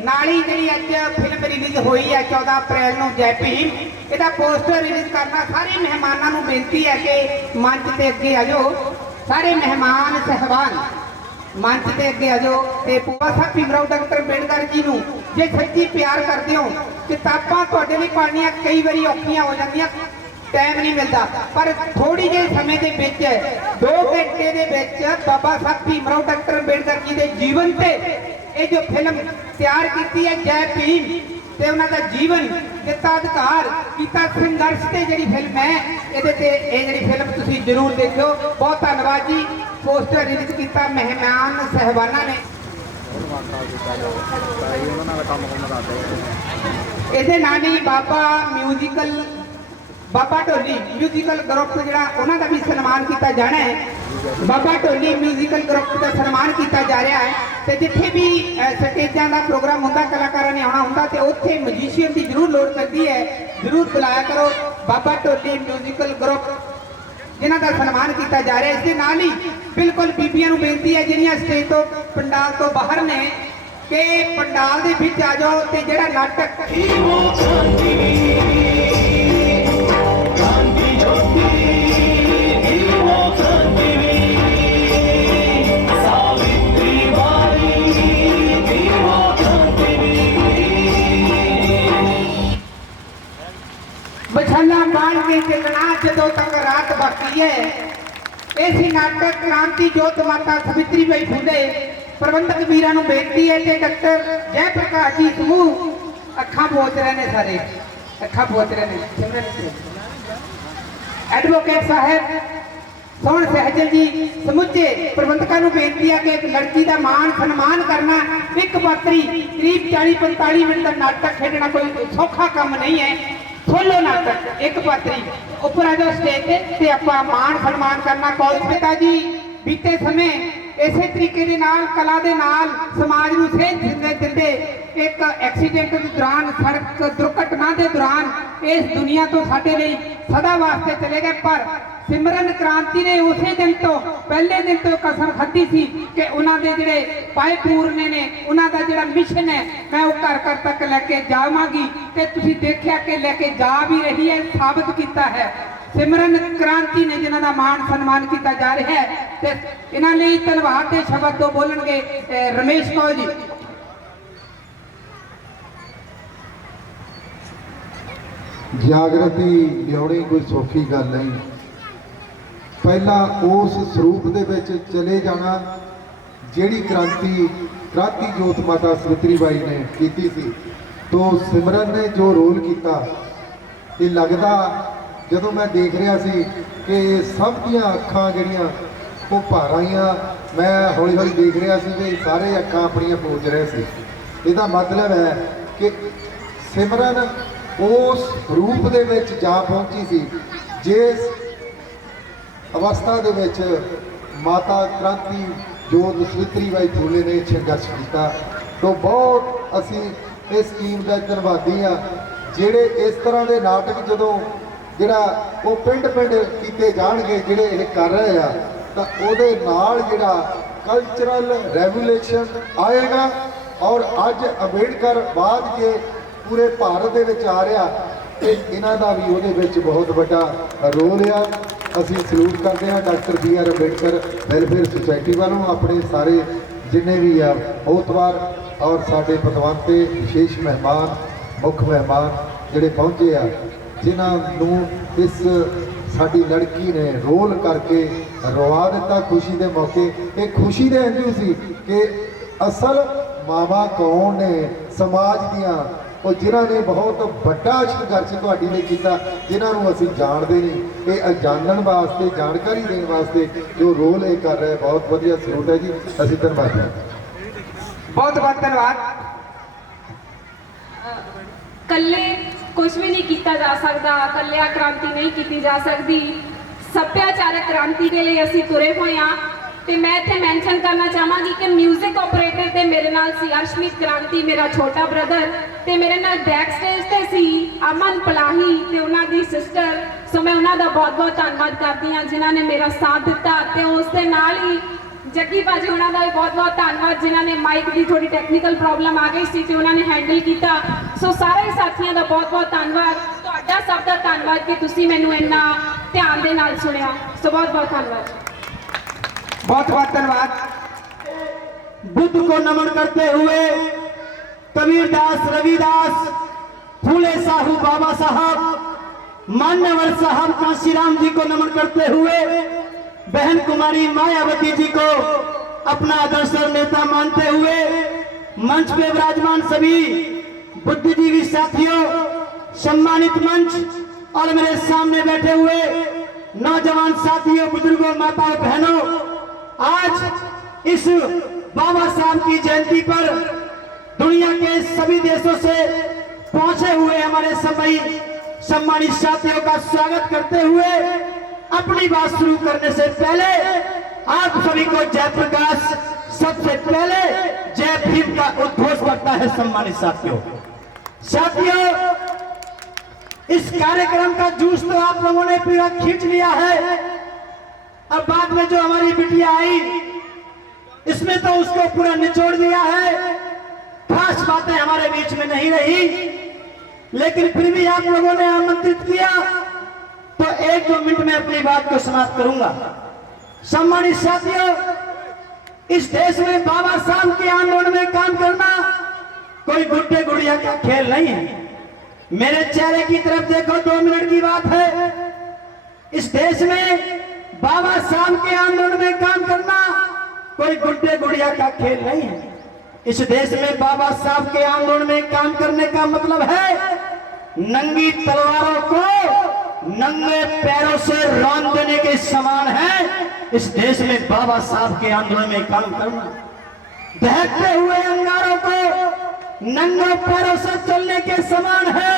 ਨਾਲ ਹੀ ਜਿਹੜੀ ਅੱਜ ਫਿਲਮ ਰਿਲੀਜ਼ ਹੋਈ ਹੈ 14 ਅਪ੍ਰੈਲ ਨੂੰ ਜੈ ਭੀਮ ਇਹਦਾ ਪੋਸਟਰ ਰਿਲੀਜ਼ ਕਰਨਾ ਸਾਰੇ ਮਹਿਮਾਨਾਂ ਨੂੰ ਬੇਨਤੀ ਹੈ ਕਿ ਮੰਚ ਤੇ ਅੱਗੇ ਆ ਜਾਓ ਸਾਰੇ ਮਹਿਮਾਨ ਸਹਿਬਾਨ ਮੰਚ ਤੇ ਅੱਗੇ ਆ ਜਾਓ ਤੇ ਬਾਬਾ ਸਾਹਿਬ ਭੀਮ ਰਾਓ ਡਾਕਟਰ ਅੰਬੇਡਕਰ ਜੀ ਨੂੰ ਜੇ ਸੱਚੀ ਪਿਆਰ ਕਰਦੇ ਹੋ ਕਿਤਾਬਾਂ ਤੁਹਾਡੇ ਲਈ ਪੜ੍ਹਨੀਆਂ ਕਈ ਵਾਰੀ ਔਖੀਆਂ ਹੋ ਜਾਂਦੀਆਂ ਟਾਈਮ ਨਹੀਂ ਮਿਲਦਾ, ਪਰ ਥੋੜੀ ਜਿਹੇ ਸਮੇਂ ਦੇ ਵਿੱਚ 2 ਘੰਟੇ ਦੇ ਵਿੱਚ ਬਾਬਾ ਸਾਹਿਬ ਭੀਮਰਾਓ ਡਾਕਟਰ ਅੰਬੇਡਕਰ ਜੀ ਦੇ ਜੀਵਨ ਤੇ ਇਹ ਜੋ ਫਿਲਮ ਤਿਆਰ ਕੀਤੀ ਹੈ ਜੈ ਭੀਮ, ਤੇ ਉਹਨਾਂ ਦਾ ਜੀਵਨ ਦਿੱਤਾ ਅਧਿਕਾਰ ਕੀਤਾ ਸੰਘਰਸ਼ ਤੇ ਜਿਹੜੀ ਫਿਲਮ ਹੈ ਇਹਦੇ ਤੇ ਇਹ ਜਿਹੜੀ ਫਿਲਮ ਤੁਸੀਂ ਜ਼ਰੂਰ ਦੇਖਿਓ। ਬਹੁਤ ਧੰਨਵਾਦ ਜੀ। ਪੋਸਟਰ ਰਿਲੀਜ਼ ਕੀਤਾ ਮਹਿਮਾਨ ਸਹਿਬਾਨਾਂ ਨੇ। ਇਹਦੇ ਨਾਲ ਹੀ ਬਾਬਾ ਢੋਲੀ ਮਿਊਜ਼ੀਕਲ ਗਰੁੱਪ ਜਿਹੜਾ ਉਹਨਾਂ ਦਾ ਵੀ ਸਨਮਾਨ ਕੀਤਾ ਜਾਣਾ ਹੈ। ਬਾਬਾ ਢੋਲੀ ਮਿਊਜ਼ੀਕਲ ਗਰੁੱਪ ਦਾ ਸਨਮਾਨ ਕੀਤਾ ਜਾ ਰਿਹਾ ਹੈ ਤੇ ਜਿੱਥੇ ਵੀ ਸਟੇਜਾਂ ਦਾ ਪ੍ਰੋਗਰਾਮ ਹੁੰਦਾ, ਕਲਾਕਾਰਾਂ ਨੇ ਆਉਣਾ ਹੁੰਦਾ ਤੇ ਉੱਥੇ ਮਜੀਸ਼ੀਅਨ ਦੀ ਜ਼ਰੂਰ ਲੋੜ ਪੈਂਦੀ ਹੈ, ਜ਼ਰੂਰ ਬੁਲਾਇਆ ਕਰੋ। ਬਾਬਾ ਢੋਲੀ ਮਿਊਜ਼ੀਕਲ ਗਰੁੱਪ ਜਿਨ੍ਹਾਂ ਦਾ ਸਨਮਾਨ ਕੀਤਾ ਜਾ ਰਿਹਾ। ਇਸ ਦੇ ਨਾਲ ਹੀ ਬਿਲਕੁਲ ਬੀਬੀਆਂ ਨੂੰ ਬੇਨਤੀ ਹੈ ਜਿਹੜੀਆਂ ਸਟੇਜ ਤੋਂ ਪੰਡਾਲ ਤੋਂ ਬਾਹਰ ਨੇ ਕਿ ਪੰਡਾਲ ਦੇ ਵਿੱਚ ਆ ਜਾਓ ਤੇ ਜਿਹੜਾ ਨਾਟਕ ਬਛਲਾ ਬਾਣ ਕੇ ਚੱਲਣਾ ਜਦੋਂ ਤੱਕ ਰਾਤ ਬਾਕੀ ਹੈ। ਇਹ ਸੀ ਨਾਟਕ ਕ੍ਰਾਂਤੀ ਜੋਤ ਮਾਤਾ ਸਾਵਿਤਰੀ ਬਾਈ ਫੂਲੇ। ਪ੍ਰਬੰਧਕ ਵੀਰਾਂ ਨੂੰ ਬੇਨਤੀ ਹੈ ਕਿ ਡਾਕਟਰ ਜੈ ਪ੍ਰਕਾਸ਼ ਜੀ ਸਮੂਹ ਅੱਖਾਂ ਪੋਚ ਰਹੇ ਨੇ, ਸਾਰੇ ਅੱਖਾਂ ਪੋਚ ਰਹੇ ਨੇ। ਐਡਵੋਕੇਟ ਸਾਹਿਬ ਸੋਹਣ ਸਹਿਜਲ ਜੀ ਸਮੁੱਚੇ ਪ੍ਰਬੰਧਕਾਂ ਨੂੰ ਬੇਨਤੀ ਹੈ ਕਿ ਇੱਕ ਲੜਕੀ ਦਾ ਮਾਣ ਸਨਮਾਨ ਕਰਨਾ, ਇੱਕ ਪਾਤਰੀ ਕਰੀਬ 40-45 ਮਿੰਟ ਦਾ ਨਾਟਕ ਖੇਡਣਾ ਕੋਈ ਸੌਖਾ ਕੰਮ ਨਹੀਂ ਹੈ। ਸੋਲੋ ਨਾਟਕ ਇੱਕ ਪਾਤਰੀ ਉੱਪਰ ਆ ਜਾਓ ਸਟੇਜ ਤੇ ਆਪਾਂ ਮਾਣ ਸਨਮਾਨ ਕਰਨਾ। ਕੌਲਜ ਪਿਤਾ ਜੀ ਬੀਤੇ ਸਮੇਂ ਇਸੇ ਤਰੀਕੇ ਦੇ ਨਾਲ ਕਲਾ ਦੇ ਨਾਲ ਸਮਾਜ ਨੂੰ ਸੇਧ ਦਿੰਦੇ ਇੱਕ ਐਕਸੀਡੈਂਟ ਦੇ ਦੌਰਾਨ, ਸੜਕ ਦੁਰਘਟਨਾ ਦੇ ਦੌਰਾਨ ਇਸ ਦੁਨੀਆ ਤੋਂ ਸਾਡੇ ਲਈ ਸਦਾ ਵਾਸਤੇ ਚਲੇ ਗਏ। ਪਰ ਸਿਮਰਨ ਕ੍ਰਾਂਤੀ ਨੇ ਉਸੇ ਦਿਨ ਤੋਂ ਪਹਿਲੇ ਦਿਨ ਤੋਂ ਕਸਮ ਖਾਧੀ ਸੀ ਕਿ ਉਹਨਾਂ ਦੇ ਜਿਹੜੇ ਪਾਏ ਪੂਰਨੇ ਨੇ, ਉਹਨਾਂ ਦਾ ਜਿਹੜਾ ਮਿਸ਼ਨ ਹੈ ਮੈਂ ਉਹ ਘਰ ਘਰ ਤੱਕ ਲੈ ਕੇ ਜਾਵਾਂਗੀ ਤੇ ਤੁਸੀਂ ਦੇਖਿਆ ਕਿ ਲੈ ਕੇ ਜਾ ਵੀ ਰਹੀ ਹੈ, ਸਾਬਤ ਕੀਤਾ ਹੈ। ਸਿਮਰਨ ਕ੍ਰਾਂਤੀ ਨੇ ਜਿਨ੍ਹਾਂ ਦਾ ਮਾਣ ਸਨਮਾਨ ਕੀਤਾ ਜਾ ਰਿਹਾ ਹੈ ਤੇ ਇਹਨਾਂ ਲਈ ਧੰਨਵਾਦ ਦੇ ਸ਼ਬਦ ਤੋਂ ਬੋਲਣਗੇ ਰਮੇਸ਼ ਕੌਰ ਜੀ। ਜਾਗਰਤੀ ਲਿਆਉਣੀ ਕੋਈ ਸੌਖੀ ਗੱਲ ਨਹੀਂ। ਪਹਿਲਾਂ ਉਸ ਸਰੂਪ ਦੇ ਵਿੱਚ ਚਲੇ ਜਾਣਾ ਜਿਹੜੀ ਕ੍ਰਾਂਤੀ ਜੋਤ ਮਾਤਾ ਸਾਵਿਤਰੀ ਬਾਈ ਨੇ ਕੀਤੀ ਸੀ। ਤੋਂ ਸਿਮਰਨ ਨੇ ਜੋ ਰੋਲ ਕੀਤਾ, ਇਹ ਲੱਗਦਾ ਜਦੋਂ ਮੈਂ ਦੇਖ ਰਿਹਾ ਸੀ ਕਿ ਸਭ ਦੀਆਂ ਅੱਖਾਂ ਜਿਹੜੀਆਂ ਉਹ ਭਰ ਆਈਆਂ। ਮੈਂ ਹੌਲੀ ਹੌਲੀ ਦੇਖ ਰਿਹਾ ਸੀ ਕਿ ਸਾਰੇ ਅੱਖਾਂ ਆਪਣੀਆਂ ਪੋਚ ਰਹੇ ਸੀ। ਇਹਦਾ ਮਤਲਬ ਹੈ ਕਿ ਸਿਮਰਨ ਉਸ ਰੂਪ ਦੇ ਵਿੱਚ ਜਾ ਪਹੁੰਚੀ ਸੀ ਜਿਸ ਅਵਸਥਾ ਦੇ ਵਿੱਚ ਮਾਤਾ ਕ੍ਰਾਂਤੀ ਜੋਤ ਸਾਵਿਤਰੀ ਬਾਈ ਫੂਲੇ ਨੇ ਸੰਘਰਸ਼ ਕੀਤਾ। ਤੋਂ ਬਹੁਤ ਅਸੀਂ ਇਸ ਟੀਮ ਦਾ ਧੰਨਵਾਦੀ ਹਾਂ ਜਿਹੜੇ ਇਸ ਤਰ੍ਹਾਂ ਦੇ ਨਾਟਕ ਜਦੋਂ ਜਿਹੜਾ ਉਹ ਪਿੰਡ ਕੀਤੇ ਜਾਣਗੇ ਜਿਹੜੇ ਇਹ ਕਰ ਰਹੇ ਆ, ਤਾਂ ਉਹਦੇ ਨਾਲ ਜਿਹੜਾ ਕਲਚਰਲ ਰੈਵੋਲੂਸ਼ਨ ਆਏਗਾ। ਔਰ ਅੱਜ ਅੰਬੇਡਕਰ ਬਾਅਦ ਜੇ ਪੂਰੇ ਭਾਰਤ ਦੇ ਵਿੱਚ ਆ ਰਿਹਾ ਤੇ ਇਹਨਾਂ ਦਾ ਵੀ ਉਹਦੇ ਵਿੱਚ ਬਹੁਤ ਵੱਡਾ ਰੋਲ ਆ। ਅਸੀਂ ਸਲੂਟ ਕਰਦੇ ਹਾਂ doctor BR Ambedkar welfare society ਵੱਲੋਂ ਆਪਣੇ ਸਾਰੇ ਜਿੰਨੇ ਵੀ ਆ ਮੋਹਤਵਾਰ ਔਰ ਸਾਡੇ ਪਤਵੰਤੇ ਵਿਸ਼ੇਸ਼ ਮਹਿਮਾਨ ਮੁੱਖ ਮਹਿਮਾਨ ਜਿਹੜੇ ਪਹੁੰਚੇ ਆ, ਜਿਨ੍ਹਾਂ ਨੂੰ ਇਸ ਸਾਡੀ ਲੜਕੀ ਨੇ ਰੋਲ ਕਰਕੇ ਰਵਾ ਦਿੱਤਾ ਖੁਸ਼ੀ ਦੇ ਮੌਕੇ। ਇਹ ਖੁਸ਼ੀ ਦੇ ਹੰਝੂ ਸੀ ਕਿ ਅਸਲ ਮਾਵਾਂ ਕੌਣ ਨੇ ਸਮਾਜ ਦੀਆਂ, ਉਹ ਜਿਨ੍ਹਾਂ ਨੇ ਬਹੁਤ ਵੱਡਾ ਸੰਘਰਸ਼ ਤੁਹਾਡੀ ਨੇ ਕੀਤਾ, ਜਿਨ੍ਹਾਂ ਨੂੰ ਅਸੀਂ ਜਾਣਦੇ ਨਹੀਂ। ਇਹ ਜਾਣਨ ਵਾਸਤੇ, ਜਾਣਕਾਰੀ ਦੇਣ ਵਾਸਤੇ ਜੋ ਰੋਲ ਇਹ ਕਰ ਰਿਹਾ, ਬਹੁਤ ਵਧੀਆ ਸਲੂਟ ਹੈ ਜੀ। ਅਸੀਂ ਧੰਨਵਾਦੀ ਹਾਂ। ਬਹੁਤ ਬਹੁਤ ਧੰਨਵਾਦ। ਕੱਲੇ ਕੁਝ ਵੀ ਨਹੀਂ ਕੀਤਾ ਜਾ ਸਕਦਾ, ਕੱਲਿਆ ਕ੍ਰਾਂਤੀ ਨਹੀਂ ਕੀਤੀ ਜਾ ਸਕਦੀ। ਸੱਭਿਆਚਾਰਕ ਕ੍ਰਾਂਤੀ ਦੇ ਲਈ ਅਸੀਂ ਤੁਰੇ ਹੋਏ ਹਾਂ ਤੇ ਮੈਂ ਇੱਥੇ ਮੈਂਸ਼ਨ ਕਰਨਾ ਚਾਹਾਂਗੀ ਕਿ ਮਿਊਜ਼ਿਕ ਆਪਰੇਟਰ ਤੇ ਮੇਰੇ ਨਾਲ ਸੀ ਅਰਸ਼ਮੀਤ ਕ੍ਰਾਂਤੀ, ਮੇਰਾ ਛੋਟਾ ਬ੍ਰਦਰ, ਤੇ ਮੇਰੇ ਨਾਲ ਬੈਕ ਸਟੇਜ ਤੇ ਸੀ ਅਮਨ ਪਲਾਹੀ ਤੇ ਉਹਨਾਂ ਦੀ ਸਿਸਟਰ। ਸੋ ਮੈਂ ਉਹਨਾਂ ਦਾ ਬਹੁਤ ਬਹੁਤ ਧੰਨਵਾਦ ਕਰਦੀ ਹਾਂ ਜਿਨ੍ਹਾਂ ਨੇ ਮੇਰਾ ਸਾਥ ਦਿੱਤਾ। ਤੇ ਉਸ ਦੇ ਨਾਲ ਹੀ ਜੱਗੀ ਭਾਜੀ ਉਹਨਾਂ ਦਾ ਵੀ ਬਹੁਤ ਬਹੁਤ ਧੰਨਵਾਦ ਜਿਨ੍ਹਾਂ ਨੇ ਮਾਈਕ ਦੀ ਥੋੜੀ ਟੈਕਨੀਕਲ ਪ੍ਰੋਬਲਮ ਆ ਗਈ ਸੀ ਤੇ ਉਹਨਾਂ ਨੇ ਹੈਂਡਲ ਕੀਤਾ। ਸੋ ਸਾਰੇ ਸਾਥੀਆਂ ਦਾ ਬਹੁਤ ਬਹੁਤ ਧੰਨਵਾਦ। ਤੁਹਾਡਾ ਸਭ ਦਾ ਧੰਨਵਾਦ ਕਿ ਤੁਸੀਂ ਮੈਨੂੰ ਇੰਨਾ ਧਿਆਨ ਦੇ ਨਾਲ ਸੁਣਿਆ। ਸੋ ਬਹੁਤ ਬਹੁਤ ਧੰਨਵਾਦ। बहुत बहुत धन्यवाद। बुद्ध को नमन करते हुए कबीरदास, रविदास, फूले साहू बाबा साहब मान्यवर साहब काशीराम जी को नमन करते हुए बहन कुमारी मायावती जी को अपना आदर्श और नेता मानते हुए मंच पे विराजमान सभी बुद्धिजीवी साथियों, सम्मानित मंच और मेरे सामने बैठे हुए नौजवान साथियों, बुजुर्गों, माताओं, बहनों, आज इस बाबा साहब की जयंती पर दुनिया के सभी देशों से पहुंचे हुए हमारे सभी सम्मानित साथियों का स्वागत करते हुए अपनी बात शुरू करने से पहले आप सभी को जयप्रकाश सबसे पहले जय भीम का उद्घोष करता है। सम्मानित साथियों, इस कार्यक्रम का जूस तो आप लोगों ने पूरा खींच लिया है। अब बाद में जो हमारी बिटिया आई इसमें तो उसको पूरा निचोड़ दिया है, खास बातें हमारे बीच में नहीं रही, लेकिन फिर भी आप लोगों ने आमंत्रित किया तो 1-2 मिनट में अपनी बात को समाप्त करूंगा। सम्मानित साथियों, इस देश में बाबा साहब के आंदोलन में काम करना कोई गुड्डे गुड़िया का खेल नहीं है। मेरे चेहरे की तरफ देखो, 2 मिनट की बात है। इस देश में बाबा साहब के आंदोलन में काम करना कोई गुड्डे गुड़िया का खेल नहीं है। इस देश में बाबा साहब के आंदोलन में काम करने का मतलब है नंगी तलवारों को नंगे पैरों से रौंद देने के समान है। इस देश में बाबा साहब के आंदोलन में काम करना दहकते हुए अंगारों को नंगे पैरों से चलने के समान है।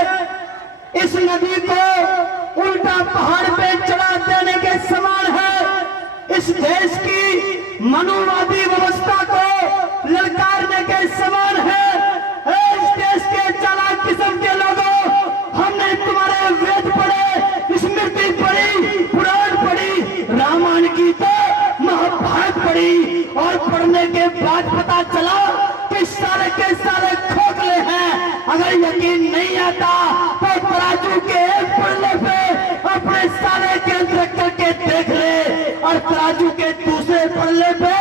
इस नदी को उल्टा पहाड़ पे चढ़ा देने के समान है। इस देश की मनुवादी व्यवस्था को ललकारने के समान है। इस देश के चालाक किस्म के लोगों, हमने तुम्हारे वेद पढ़े, स्मृति पढ़ी, पुराण पढ़ी, रामायण की तो महाभारत पढ़ी, और पढ़ने के बाद पता चला कि सारे के सारे खोखले हैं। अगर यकीन नहीं आता तो तराजू के एक पल्ले पे अपने सारे केंद्र रख करके देख ले, और तराजू के दूसरे पल्ले पे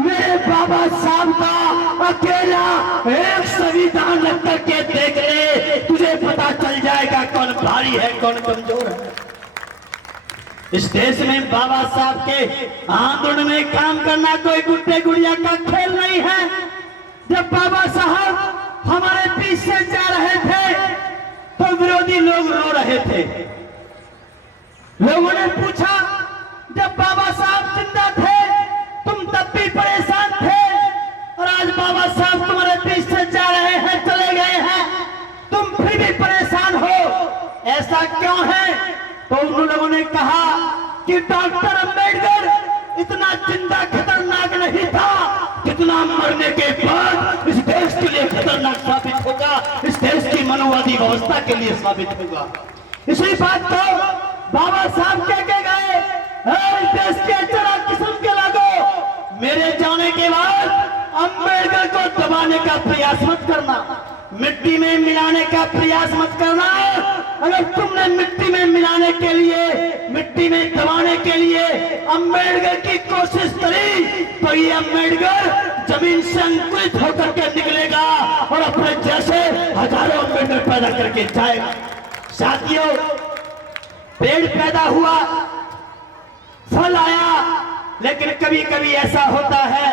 मेरे बाबा साहब का अकेला एक संविधान रख करके देख ले, तुझे पता चल जाएगा कौन भारी है कौन कमजोर है। इस देश में बाबा साहब के आंदोलन में काम करना कोई गुड्डे गुड़िया का खेल नहीं है। जब बाबा साहब हमारे बीच से जा रहे थे तो विरोधी लोग रो रहे थे। लोगों ने पूछा, जब बाबा साहब जिंदा थे तुम तब भी परेशान थे, और आज बाबा साहब तुम्हारे बीच से जा रहे हैं, चले गए हैं, तुम फिर भी परेशान हो, ऐसा क्यों है? तो उन लोगों ने कहा कि डॉक्टर अंबेडकर इतना जिंदा खतरनाक नहीं था जितना मरने के बाद इस देश के लिए खतरनाक साबित होगा, इस देश की मनुवादी व्यवस्था के लिए साबित होगा। इसी बात को बाबा साहब कह के गए, इस देश के चला किस्म के लोगों, मेरे जाने के बाद अंबेडकर को दबाने का प्रयास मत करना, मिट्टी में मिलाने का प्रयास मत करना। अगर तुमने मिट्टी में मिलाने के लिए, मिट्टी में दबाने के लिए अंबेडकर की कोशिश करी तो ये अंबेडकर जमीन से अंकुरित होकर के निकलेगा और अपने जैसे हजारों अंबेडकर पैदा करके जाएगा। साथियों, पेड़ पैदा हुआ, फल आया, लेकिन कभी कभी ऐसा होता है,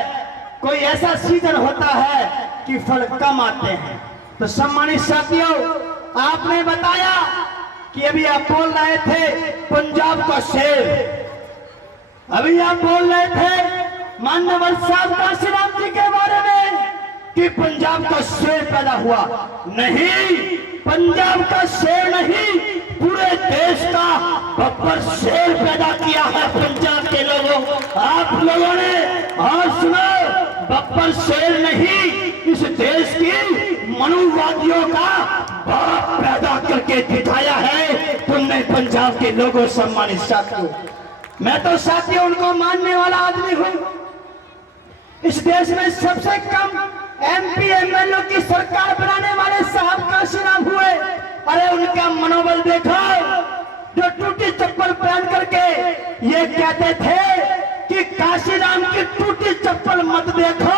कोई ऐसा सीजन होता है कि फल कम आते हैं। तो सम्मानित साथियों, आपने बताया कि अभी आप बोल रहे थे पंजाब का शेर, अभी आप बोल रहे थे मान्यवर साहब काशीराम जी के बारे में कि पंजाब का शेर पैदा हुआ। नहीं, पंजाब का शेर नहीं, पूरे देश का बब्बर शेर पैदा किया है पंजाब के लोगों। आप लोगों ने और सुनो, बब्बर शेर नहीं, इस देश की मनुवादियों का बाप पैदा करके दिखाया है तुमने पंजाब के लोगों। सम्मानित साथियों, मैं तो साथियों उनको मानने वाला आदमी हूं। इस देश में सबसे कम MP MLA की सरकार बनाने वाले साहब काशीराम हुए। अरे उनका मनोबल देखो, जो टूटी चप्पल पहन करके ये कहते थे कि काशीराम की टूटी चप्पल मत देखो,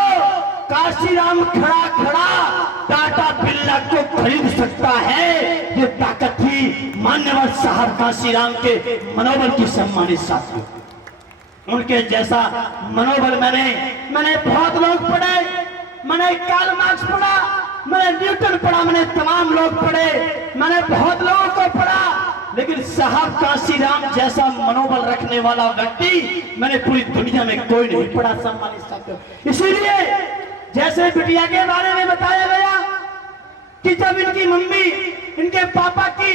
काशीराम खड़ा खड़ा टाटा बिरला को खरीद सकता है। ये ताकत थी मान्यवर साहब कांशीराम के मनोबल की सम्मानित साथियों, उनके जैसा मनोबल मैंने बहुत लोग पढ़े, मैंने कार्ल मार्क्स पढ़ा, मैंने न्यूटन पढ़ा, मैंने तमाम लोग पढ़े, मैंने बहुत लोगों को पढ़ा, लेकिन साहब कांशीराम जैसा मनोबल रखने वाला व्यक्ति मैंने पूरी दुनिया में कोई नहीं पढ़ा सम्मानित साथियों। इसीलिए जैसे बिटिया के बारे में बताया गया कि जब इनकी मम्मी इनके पापा की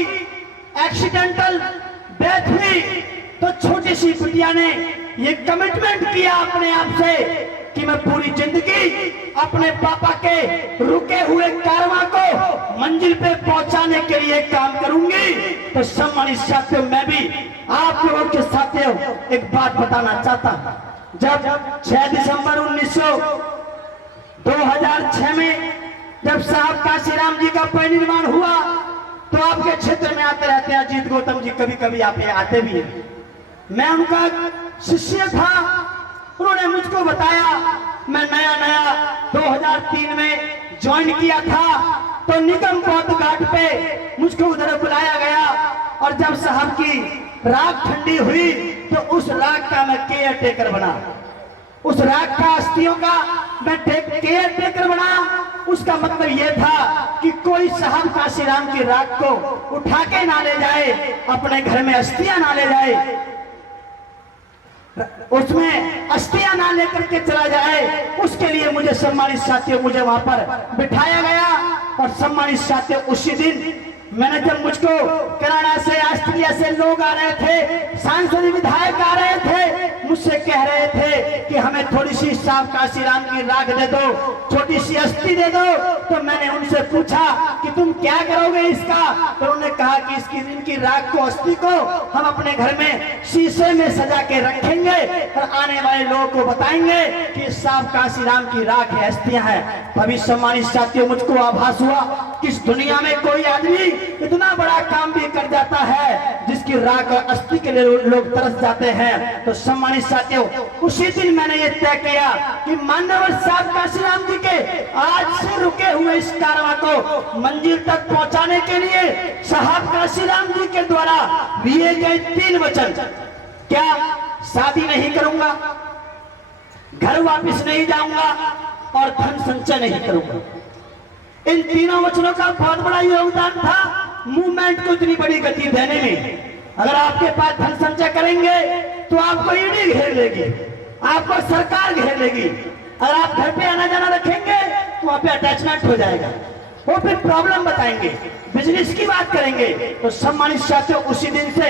एक्सीडेंटल डेथ हुई तो छोटी सी बिटिया ने ये कमिटमेंट किया अपने आप से कि मैं पूरी जिंदगी अपने पापा के रुके हुए कारवां को मंजिल पे पहुंचाने के लिए काम करूंगी। तो सम्मानित साथियों, मैं भी आप लोगों के साथियों एक बात बताना चाहता हूं। जब 6 दिसंबर 2006 में जब साहब कांशीराम जी का परिनिर्वाण हुआ तो आपके क्षेत्र में आते रहते हैं अजीत गौतम जी, कभी कभी आप आते भी हैं। मैं उनका शिष्य था, उन्होंने मुझको बताया, मैं नया 2003 में ज्वाइन किया था तो निगम बौद्ध घाट पे मुझको उधर बुलाया गया और जब साहब की राख ठंडी हुई तो उस राख का मैं केयर टेकर बना, उस राख का अस्थियों का मैं केयर टेकर बना। उसका मतलब यह था कि कोई साहब कांशीराम की राख को उठा के ना ले जाए, अपने घर में अस्थियां ना ले जाए, उसमें अस्थियां ना लेकर के चला जाए, उसके लिए मुझे सम्मानित साथियों मुझे वहां पर बिठाया गया। और सम्मानित साथियों, उसी दिन मैंने जब मुझको कनाडा से ऑस्ट्रेलिया से लोग आ रहे थे, सांसद विधायक आ रहे थे, मुझसे कह रहे थे कि हमें थोड़ी सी साहब कांशीराम की राख दे दो, छोटी सी अस्थि दे दो। तो मैंने उनसे पूछा कि तुम क्या करोगे इसका? तो उन्होंने कहा कि इनकी राख को, अस्थि को हम अपने घर में शीशे में सजा के रखेंगे और आने वाले लोगों को बताएंगे कि साहब कांशीराम की राख है, अस्थियां हैं। तभी सम्मानित साथियों मुझको आभास हुआ कि इस दुनिया में कोई आदमी इतना बड़ा काम भी कर जाता है जिसकी राख और अस्थि के लिए लोग तरस जाते हैं। तो सम्मानित साथियों, उसी दिन मैंने ये तय किया कि मान्यवर साहब कांशीराम जी के आज से रुके हुए इस कारवां को मंजिल तक पहुंचाने के लिए साहब कांशीराम जी के द्वारा दिए गए 3 वचन, क्या शादी नहीं करूंगा, घर वापस नहीं जाऊंगा और धन संचय नहीं करूंगा। इन तीनों वचनों का बहुत बड़ा योगदान था मूवमेंट को इतनी बड़ी गति देने में। अगर आपके पास धन संचय करेंगे तो आपको ईडी घेर लेगी, आपको सरकार घेर लेगी। अगर आप घर पे आना जाना रखेंगे तो वहां पे अटैचमेंट हो जाएगा, वो फिर प्रॉब्लम बताएंगे, बिजनेस की बात करेंगे। तो सम्मानित साथियों, उसी दिन से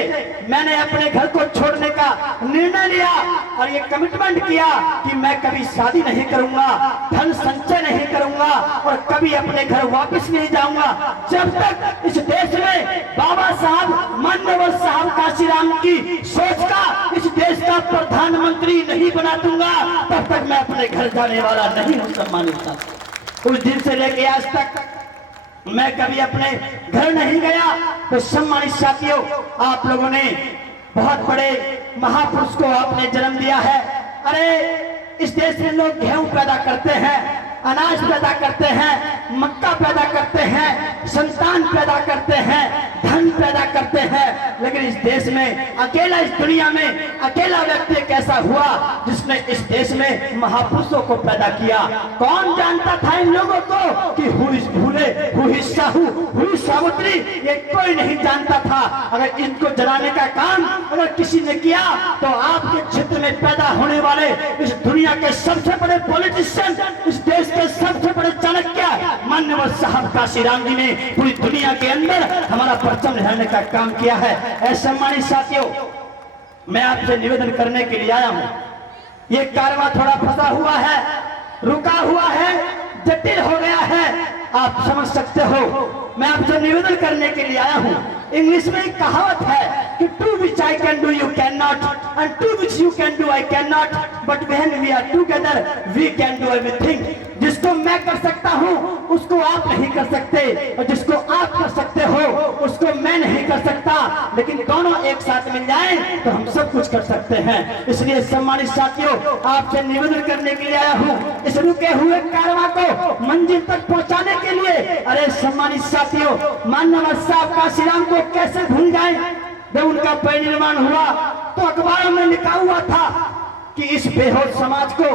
मैंने अपने घर को छोड़ने का निर्णय लिया और ये कमिटमेंट किया कि मैं कभी शादी नहीं करूंगा, धन संचय नहीं करूंगा और कभी अपने घर वापस नहीं जाऊंगा जब तक इस देश में बाबा साहब मान्यवर साहब कांशीराम की सोच का इस देश का प्रधानमंत्री नहीं बना दूंगा, तब तक मैं अपने घर जाने वाला नहीं हूं। सम्मानित साथियों, उस दिन से लेके आज तक मैं कभी अपने घर नहीं गया। तो सम्मानित साथियों, आप लोगों ने बहुत बड़े महापुरुष को आपने जन्म दिया है। अरे इस देश में लोग गेहूं पैदा करते हैं, अनाज पैदा करते हैं, मक्का पैदा करते हैं, संतान पैदा करते हैं, धन पैदा करते हैं, लेकिन इस देश में अकेला, इस दुनिया में अकेला व्यक्ति एक ऐसा हुआ जिसने इस देश में महापुरुषों को पैदा किया। कौन जानता था इन लोगों को कि हुई भूले, हुई साहू, हुई सावित्री, ये कोई नहीं जानता था। अगर इनको जलाने का काम अगर किसी ने किया तो आपके क्षेत्र में पैदा होने वाले इस दुनिया के सबसे बड़े पॉलिटिशियन, इस देश के सबसे बड़े चाणक्य मान्यवर साहब कांशीराम जी ने पूरी दुनिया के अंदर हमारा परचम लहराने का काम किया है। ऐसे सम्मानित साथियों, मैं आपसे निवेदन करने के लिए आया हूं। ये कारवां थोड़ा फंसा हुआ है, रुका हुआ है, जटिल हो गया है, आप समझ सकते हो। मैं आपसे निवेदन करने के लिए आया हूं। इंग्लिश में एक कहावत है कि to which I can do you can not and to which you can do I can not, but when we are together we can do everything. जिसको मैं कर सकता हूं उसको आप नहीं कर सकते, और जिसको आप कर सकते हो उसको मैं नहीं कर सकता, लेकिन दोनों एक साथ मिल जाएं तो हम सब कुछ कर सकते हैं। इसलिए सम्मानित साथियों, आपसे निवेदन करने के लिए आया हूं इस रुके हुए कारवां को मंजिल तक पहुंचाने के लिए। अरे सम्मानित साथियों, मान्यवर साहब कांशीराम को कैसे भूल जाएं? जब उनका परिनिर्वाण हुआ तो अखबारों में लिखा हुआ था कि इस बेहोश समाज को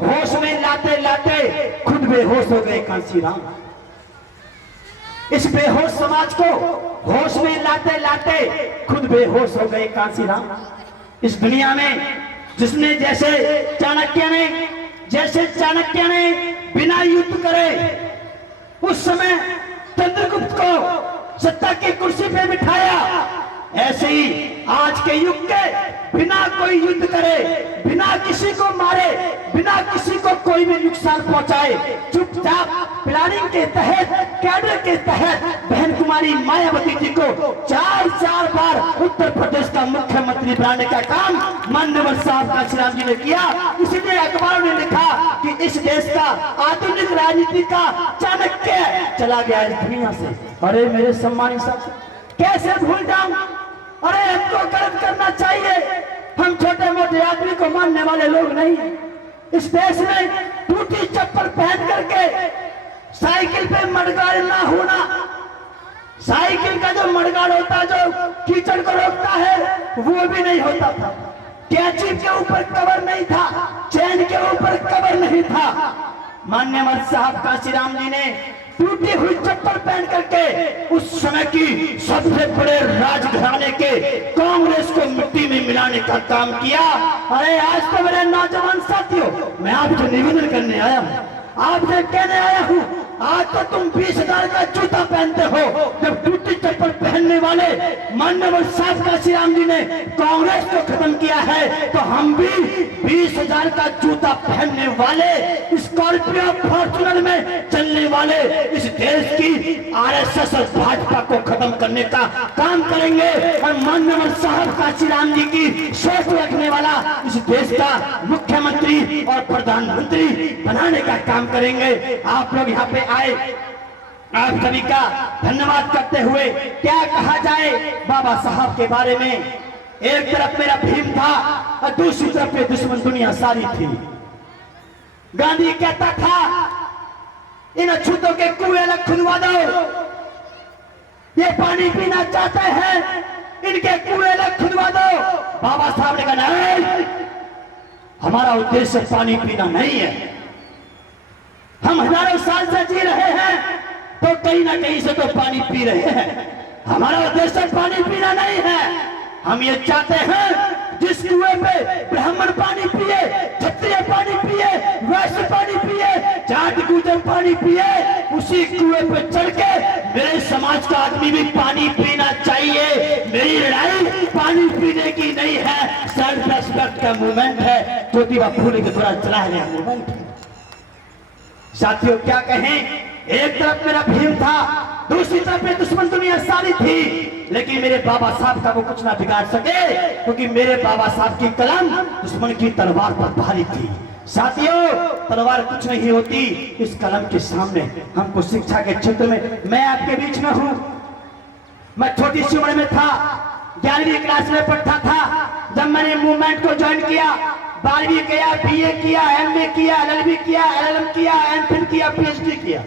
होश में लाते लाते खुद बेहोश हो गए कांसीराम। इस बेहोश समाज को होश में लाते लाते खुद बेहोश हो गए कांसीराम। इस दुनिया में जिसने जैसे चाणक्य ने बिना युद्ध करे उस समय चंद्रगुप्त को सत्ता की कुर्सी पे बिठाया, ऐसे ही आज के युग के बिना कोई युद्ध करे, बिना किसी को मारे, बिना किसी को कोई भी नुकसान पहुंचाए, चुपचाप प्लानिंग के तहत, कैडर के तहत बहन कुमारी मायावती जी को 4 बार उत्तर प्रदेश का मुख्यमंत्री बनाने का काम मान्यवर साहब कांशीराम जी ने किया। इसलिए अखबारों ने लिखा कि इस देश का आधुनिक राजनीति का चाणक्य चला गया इस दुनिया से। अरे मेरे सम्मानित साथी, कैसे भूल जाऊं? अरे हमको गर्व करना चाहिए, हम छोटे मोटे आदमी को मानने वाले लोग नहीं। इस देश में टूटी चप्पल पहन करके साइकिल पे मडगाड़ ना होना, साइकिल का जो मडगाड़ होता जो कीचड़ को रोकता है वो भी नहीं होता था। कैंची के ऊपर कवर नहीं था, चैन के ऊपर कवर नहीं था। मान्यवर साहब कांशीराम जी ने टूटी हुई चप्पल पहन करके उस समय की सबसे बड़े राजघराने के कांग्रेस को मिट्टी में मिलाने का काम किया। अरे आज तो मेरे नौजवान साथियों, मैं आपसे निवेदन करने आया हूँ, आपसे कहने आया हूँ, आज तो तुम 20,000 का जूता पहनते हो। जब टूटी चप्पल पहनने वाले मान्यवर साहब कांशीराम जी ने कांग्रेस को खत्म किया है तो हम भी 20,000 का जूता पहनने वाले, स्कॉर्पियो फॉर्च्यूनर में चलने वाले इस देश की आरएसएस और भाजपा को खत्म करने का काम करेंगे और मान्यवर साहब कांशीराम जी की सोच रखने वाला इस देश का मुख्यमंत्री और प्रधानमंत्री बनाने का काम करेंगे। आप लोग यहाँ पे आए, आप सभी का धन्यवाद करते हुए क्या कहा जाए बाबा साहब के बारे में। एक तरफ मेरा भीम था और दूसरी तरफ पे दुश्मन दुनिया सारी थी। गांधी कहता था इन अछूतों के कुएं अलग खुदवा दो, ये पानी पीना चाहते हैं इनके कुएं अलग खुदवा दो। बाबा साहब ने कहा नहीं, हमारा उद्देश्य पानी पीना नहीं है। हम हजारों साल से जी रहे हैं तो कहीं ना कहीं से तो पानी पी रहे हैं। हमारा उद्देश्य पानी पीना नहीं है। हम ये चाहते हैं जिस कुएं पे ब्राह्मण पानी पिए, क्षत्रिय पानी पिए, वैश्य पानी पिए, जाट गुजर पानी पिए, उसी कुएं पे चढ़ के मेरे समाज का आदमी भी पानी पीना चाहिए। मेरी लड़ाई पानी पीने की नहीं है, सेल्फ रेस्पेक्ट का मूवमेंट है, ज्योतिबा फूले के द्वारा चलाया गया मूवमेंट है। साथियों क्या कहें, एक तरफ मेरा भीम था, दूसरी तरफ में दुश्मन दुनिया सारी थी, लेकिन मेरे बाबा साहब का वो कुछ ना बिगाड़ सके क्योंकि मेरे बाबा साहब की कलम दुश्मन की तलवार पर भारी थी। साथियों तलवार कुछ नहीं होती इस कलम के सामने। हमको शिक्षा के क्षेत्र में, मैं आपके बीच में हूँ, मैं छोटी सी उम्र में था, 11वीं क्लास में पढ़ता था जब मैंने मूवमेंट को ज्वाइन किया। 12वीं किया, बीए किया, एमए किया, एलएलबी किया, एलएलएम किया, एमफिल किया, पीएचडी किया।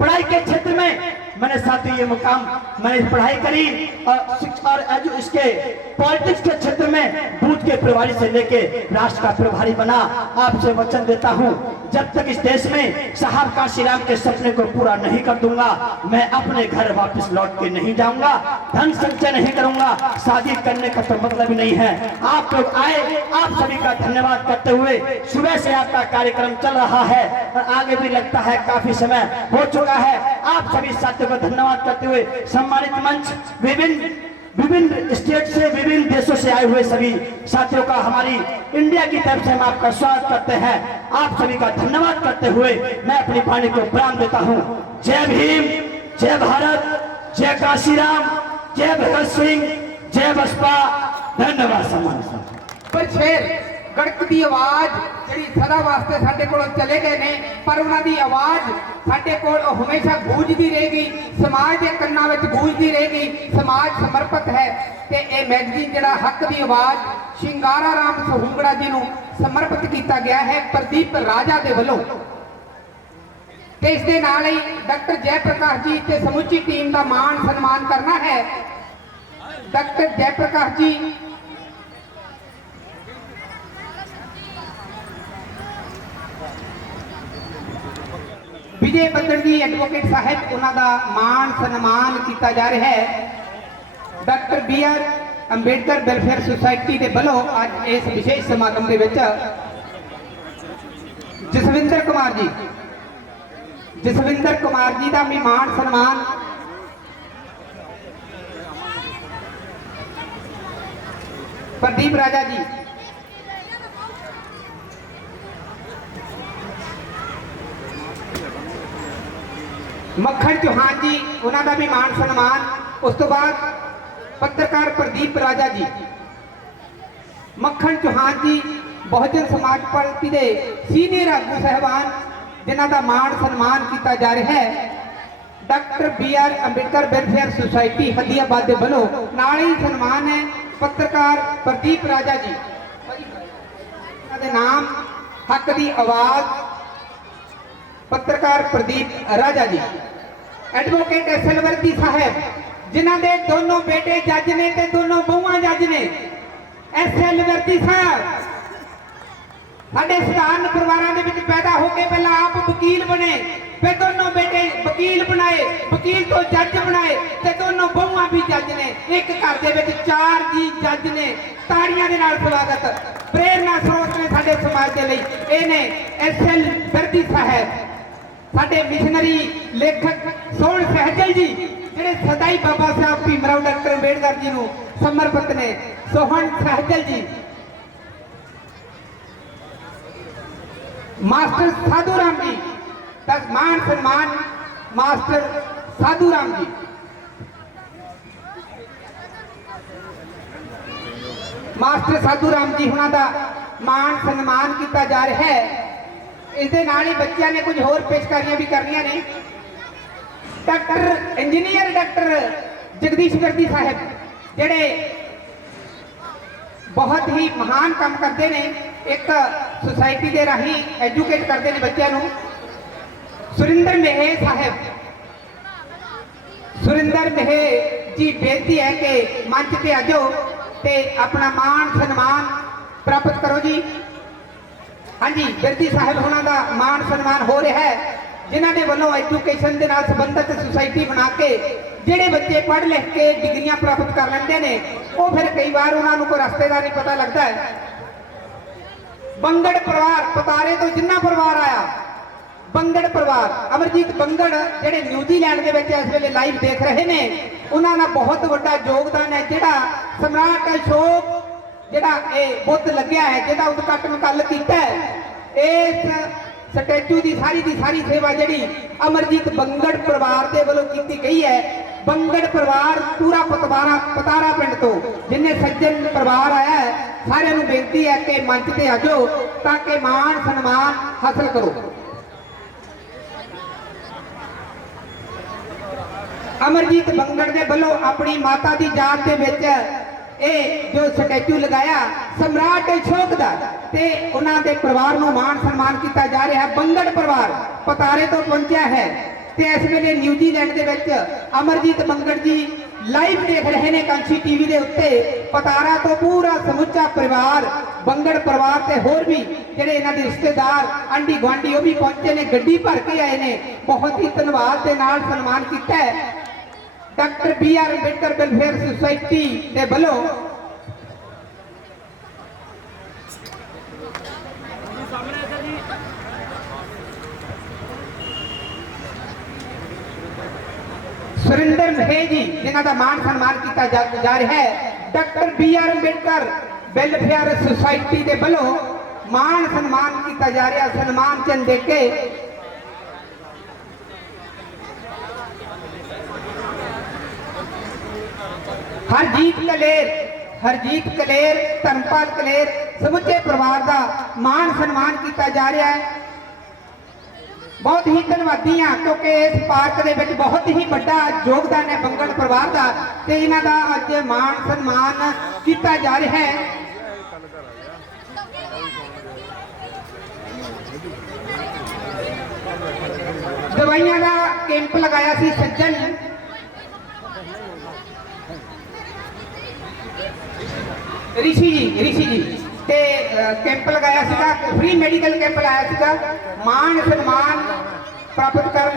पढ़ाई के क्षेत्र में मैंने साथी ये मुकाम मैंने पढ़ाई करी और शिक्षा और इसके पॉलिटिक्स के क्षेत्र में बूथ के प्रभारी से लेके राष्ट्र का प्रभारी बना। आपसे वचन देता हूं जब तक इस देश में साहब कांशीराम के सपने को पूरा नहीं कर दूंगा मैं अपने घर वापस लौट के नहीं जाऊंगा, धन संचय नहीं करूंगा, शादी करने का तो मतलब ही नहीं है। आप लोग आए, आप सभी का धन्यवाद करते हुए सुबह से आपका कार्यक्रम चल रहा है और आगे भी लगता है काफी समय हो चुका है। आप सभी साथियों को धन्यवाद करते हुए सम्मानित मंच विभिन्न स्टेट से, विभिन्न देशों से आए हुए सभी साथियों का हमारी इंडिया की तरफ से हम आपका स्वागत करते हैं। आप सभी का धन्यवाद करते हुए मैं अपनी वाणी को विराम देता हूं। जय भीम, जय भारत, जय कांशीराम, जय भगत सिंह, जय बसपा। धन्यवाद सम्मानित। पर शेर गड़क दी आवाज जी सदा वास्ते साडे कोल चले गए ने, पर उन्हां दी आवाज साडे कोल हमेशा गूंजदी रहेगी, समाज के कन्नां विच गूंजदी रहेगी। समाज समर्पित है ते ये मैगजीन जिहड़ा हक दी आवाज शिंगारा राम सहुंगड़ा जी नूं समर्पित किया गया है प्रदीप राजा दे वल्लों। ਤੇ ਇਸ ਦੇ ਨਾਲ ਹੀ ਡਾਕਟਰ ਜੈ ਪ੍ਰਕਾਸ਼ ਜੀ ਤੇ ਸਮੁੱਚੀ ਟੀਮ ਦਾ ਮਾਣ ਸਨਮਾਨ ਕਰਨਾ ਹੈ। ਡਾਕਟਰ ਜੈ ਪ੍ਰਕਾਸ਼ ਜੀ ਵਿਜੇ ਬੱਦਲ ਜੀ ਐਡਵੋਕੇਟ ਸਾਹਿਬ, ਉਹਨਾਂ ਦਾ ਮਾਣ ਸਨਮਾਨ ਕੀਤਾ ਜਾ ਰਿਹਾ ਹੈ। Doctor BR Ambedkar welfare society ਦੇ ਵੱਲੋਂ ਅੱਜ ਇਸ ਵਿਸ਼ੇਸ਼ ਸਮਾਗਮ ਦੇ ਵਿੱਚ ਜਸਵਿੰਦਰ ਕੁਮਾਰ ਜੀ ਦਾ ਵੀ ਮਾਣ ਸਨਮਾਨ, ਪ੍ਰਦੀਪ ਰਾਜਾ ਜੀ, ਮੱਖਣ ਚੌਹਾਨ ਜੀ, ਉਹਨਾਂ ਦਾ ਵੀ ਮਾਣ ਸਨਮਾਨ। ਉਸ ਤੋਂ ਬਾਅਦ ਪੱਤਰਕਾਰ ਪ੍ਰਦੀਪ ਰਾਜਾ ਜੀ, ਮੱਖਣ ਚੌਹਾਨ ਜੀ ਬਹੁਜਨ ਸਮਾਜ ਪਾਰਟੀ ਦੇ ਸੀਨੀਅਰ ਆਗੂ ਸਹਿਬਾਨ, ਜਿਨ੍ਹਾਂ ਦਾ ਮਾਣ ਸਨਮਾਨ ਕੀਤਾ ਜਾ ਰਿਹਾ ਹੈ। Doctor BR Ambedkar welfare society Hadiabad ਦੇ ਵੱਲੋਂ ਨਾਲ ਹੀ ਸਨਮਾਨ ਹੈ ਪੱਤਰਕਾਰ ਪ੍ਰਦੀਪ ਰਾਜਾ ਜੀ, ਉਹਨਾਂ ਦੇ ਨਾਮ ਹੱਕ ਦੀ ਆਵਾਜ਼ ਪੱਤਰਕਾਰ ਪ੍ਰਦੀਪ ਰਾਜਾ ਜੀ। ਐਡਵੋਕੇਟ SL ਵਰਦੀ ਸਾਹਿਬ, ਜਿਨ੍ਹਾਂ ਦੇ ਦੋਨੋਂ ਬੇਟੇ ਜੱਜ ਨੇ ਤੇ ਦੋਨੋਂ ਬਹੂਆਂ ਜੱਜ ਨੇ। SL ਵਰਦੀ ਸਾਹਿਬ ਸਾਡੇ ਸਧਾਰਨ ਪਰਿਵਾਰਾਂ ਦੇ ਵਿੱਚ ਪੈਦਾ ਹੋ ਕੇ ਪਹਿਲਾਂ ਆਪ ਵਕੀਲ ਬਣੇ, ਫਿਰ ਦੋਨੋਂ ਬੇਟੇ ਵਕੀਲ ਬਣਾਏ, ਵਕੀਲ ਤੋਂ ਜੱਜ ਬਣਾਏ ਤੇ ਦੋਨੋਂ ਬਹੂਆਂ ਵੀ ਜੱਜ ਨੇ। ਇੱਕ ਘਰ ਦੇ ਵਿੱਚ 4 ਜੀ ਜੱਜ ਨੇ। ਤਾੜੀਆਂ ਦੇ ਨਾਲ ਸਵਾਗਤ, ਪ੍ਰੇਰਨਾ ਸਰੋਤ ਨੇ ਸਾਡੇ ਸਮਾਜ ਦੇ ਲਈ। ਇਹ ਨੇ SL ਵਰਦੀ ਸਾਹਿਬ, ਸਾਡੇ ਮਿਸ਼ਨਰੀ ਲੇਖਕ ਸੋਹਣ ਸਹਿਜਲ ਜੀ, ਜਿਹੜੇ ਸਦਾਈ ਬਾਬਾ ਸਾਹਿਬ ਭੀਮਰਾਓ ਡਾਕਟਰ ਅੰਬੇਡਕਰ ਜੀ ਨੂੰ ਸਮਰਪਿਤ ਨੇ। ਸੋਹਣ ਸਹਿਜਲ ਜੀ, ਮਾਸਟਰ ਸਾਧੂ ਰਾਮ ਜੀ ਦਾ ਮਾਣ ਸਨਮਾਨ, ਮਾਸਟਰ ਸਾਧੂ ਰਾਮ ਜੀ। ਮਾਸਟਰ ਸਾਧੂ ਰਾਮ ਜੀ ਹੁਣਾਂ ਦਾ ਮਾਣ ਸਨਮਾਨ ਕੀਤਾ ਜਾ ਰਿਹਾ ਹੈ। ਇਸ ਦੇ ਨਾਲ ਹੀ ਬੱਚਿਆਂ ਨੇ ਕੁਝ ਹੋਰ ਪੇਸ਼ਕਾਰੀਆਂ ਵੀ ਕਰਨੀਆਂ ਨੇ। ਡਾਕਟਰ ਇੰਜੀਨੀਅਰ ਡਾਕਟਰ ਜਗਦੀਸ਼ ਵਰਦੀ ਸਾਹਿਬ, ਜਿਹੜੇ ਬਹੁਤ ਹੀ ਮਹਾਨ ਕੰਮ ਕਰਦੇ ਨੇ, ਇੱਕ ਸੁਸਾਇਟੀ ਦੇ ਰਾਹੀਂ ਐਜੂਕੇਟ ਕਰਦੇ ਨੇ ਬੱਚਿਆਂ ਨੂੰ। ਸੁਰਿੰਦਰ ਮਹਿ ਸਾਹਿਬ, ਸੁਰਿੰਦਰ ਮਹਿ ਜੀ, ਬੇਨਤੀ ਹੈ ਕਿ ਮੰਚ ਤੇ ਆ ਜਾਓ ਤੇ ਆਪਣਾ ਮਾਣ ਸਨਮਾਨ ਪ੍ਰਾਪਤ ਕਰੋ ਜੀ। ਹਾਂਜੀ, ਵਰਦੀ ਸਾਹਿਬ ਉਹਨਾਂ ਦਾ ਮਾਣ ਸਨਮਾਨ ਹੋ ਰਿਹਾ ਹੈ, ਜਿਨ੍ਹਾਂ ਦੇ ਵੱਲੋਂ ਐਜੂਕੇਸ਼ਨ ਦੇ ਨਾਲ ਸੰਬੰਧਿਤ ਸੁਸਾਇਟੀ ਬਣਾ ਕੇ ਜਿਹੜੇ ਬੱਚੇ ਪੜ੍ਹ ਲਿਖ ਕੇ ਡਿਗਰੀਆਂ ਪ੍ਰਾਪਤ ਕਰ ਲੈਂਦੇ ਨੇ, ਉਹ ਫਿਰ ਕਈ ਵਾਰ ਉਹਨਾਂ ਨੂੰ ਕੋਈ ਰਸਤੇ ਦਾ ਨਹੀਂ ਪਤਾ ਲੱਗਦਾ ਹੈ। ਬੰਗੜ ਪਰਿਵਾਰ, ਪਤਾਰੇ ਤੋਂ ਜਿੰਨਾ ਪਰਿਵਾਰ ਆਇਆ, ਬੰਗੜ ਪਰਿਵਾਰ, ਅਮਰਜੀਤ ਬੰਗੜ ਜਿਹੜੇ ਨਿਊਜ਼ੀਲੈਂਡ ਦੇ ਵਿੱਚ ਇਸ ਵੇਲੇ ਲਾਈਵ ਦੇਖ ਰਹੇ ਨੇ, ਉਹਨਾਂ ਦਾ ਬਹੁਤ ਵੱਡਾ ਯੋਗਦਾਨ ਹੈ। ਜਿਹੜਾ ਸਮਰਾਟ ਅਸ਼ੋਕ ਜਿਹੜਾ ਇਹ ਬੁੱਤ ਲੱਗਿਆ ਹੈ, ਜਿਹਦਾ ਉਦਘਾਟਨ ਕੱਲ ਕੀਤਾ ਹੈ, ਇਸ ਸਟੈਚੂ ਦੀ ਸਾਰੀ ਸੇਵਾ ਜਿਹੜੀ ਅਮਰਜੀਤ ਬੰਗੜ ਪਰਿਵਾਰ ਦੇ ਵੱਲੋਂ ਕੀਤੀ ਗਈ ਹੈ। ਬੰਗੜ ਪਰਿਵਾਰ ਪੂਰਾ ਪਤਾਰਾ ਪਿੰਡ ਤੋਂ ਜਿੰਨੇ ਸੱਜਣ ਪਰਿਵਾਰ ਆਇਆ ਹੈ, ਸਾਰਿਆਂ ਨੂੰ ਬੇਨਤੀ ਹੈ ਕਿ ਮੰਚ ਤੇ ਆ ਜਾਓ ਤਾਂ ਕਿ ਮਾਣ ਸਨਮਾਨ ਹਾਸਲ ਕਰੋ। ਅਮਰਜੀਤ ਬੰਗੜ ਦੇ ਵੱਲੋਂ ਆਪਣੀ ਮਾਤਾ ਦੀ ਯਾਦ ਦੇ ਵਿੱਚ ਇਹ ਜੋ ਸਟੈਚੂ ਲਗਾਇਆ ਸਮਰਾਟ ਅਸ਼ੋਕ ਦਾ, ਤੇ ਉਹਨਾਂ ਦੇ ਪਰਿਵਾਰ ਨੂੰ ਮਾਣ ਸਨਮਾਨ ਕੀਤਾ ਜਾ ਰਿਹਾ ਹੈ। ਬੰਗੜ ਪਰਿਵਾਰ ਪਤਾਰੇ ਤੋਂ ਪਹੁੰਚਿਆ ਹੈ ਤੇ ਇਸ ਵੇਲੇ ਨਿਊਜ਼ੀਲੈਂਡ ਦੇ ਵਿੱਚ ਅਮਰਜੀਤ ਬੰਗੜ ਜੀ ਲਾਈਵ ਦੇਖ ਰਹੇ ਨੇ ਕਾਂਸ਼ੀ TV ਦੇ ਉੱਤੇ। ਪਤਾਰਾ ਤੋਂ ਪੂਰਾ ਸਮੁੱਚਾ ਪਰਿਵਾਰ, ਬੰਗੜ ਪਰਿਵਾਰ ਤੇ ਹੋਰ ਵੀ ਜਿਹੜੇ ਇਹਨਾਂ ਦੇ ਰਿਸ਼ਤੇਦਾਰ, ਆਂਢੀ ਗੁਆਂਢੀ, ਉਹ ਵੀ ਪਹੁੰਚੇ ਨੇ, ਗੱਡੀ ਭਰ ਕੇ ਆਏ ਨੇ। ਬਹੁਤ ਹੀ ਧੰਨਵਾਦ ਦੇ ਨਾਲ ਸਨਮਾਨ ਕੀਤਾ ਹੈ doctor BR Ambedkar welfare society ਦੇ ਵੱਲੋਂ। ਸੁਰਿੰਦਰ ਮਹਿ ਜੀ, ਜਿਨ੍ਹਾਂ ਦਾ ਮਾਣ ਸਨਮਾਨ ਕੀਤਾ ਜਾ ਰਿਹਾ ਹੈ। Doctor BR Ambedkar welfare society ਦੇ ਵੱਲੋਂ ਮਾਣ ਸਨਮਾਨ ਕੀਤਾ ਜਾ ਰਿਹਾ। ਸਨਮਾਨ ਚਿੰਨ੍ਹ ਦੇ ਕੇ ਹਰਜੀਤ ਕਲੇਰ, ਧਰਮਪਾਲ ਕਲੇਰ, ਸਮੁੱਚੇ ਪਰਿਵਾਰ ਦਾ ਮਾਣ ਸਨਮਾਨ ਕੀਤਾ ਜਾ ਰਿਹਾ ਹੈ। ਬਹੁਤ ਹੀ ਧੰਨਵਾਦੀ ਹਾਂ ਕਿਉਂਕਿ ਇਸ ਪਾਰਕ ਦੇ ਵਿੱਚ ਬਹੁਤ ਹੀ ਵੱਡਾ ਯੋਗਦਾਨ ਹੈ ਬੰਗੜ ਪਰਿਵਾਰ ਦਾ, ਤੇ ਇਹਨਾਂ ਦਾ ਅੱਜ ਮਾਣ ਸਨਮਾਨ ਕੀਤਾ ਜਾ ਰਿਹਾ ਹੈ। ਦਵਾਈਆਂ ਦਾ ਕੈਂਪ ਲਗਾਇਆ ਸੀ ਸੱਜਣ ਰਿਸ਼ੀ ਜੀ ਤੇ ਕੈਂਪ ਲਗਾਇਆ ਸੀਗਾ, ਫ੍ਰੀ ਮੈਡੀਕਲ ਕੈਂਪ ਲਾਇਆ ਸੀਗਾ। ਮਾਣ ਸਨਮਾਨ ਪ੍ਰਾਪਤ ਕਰਨ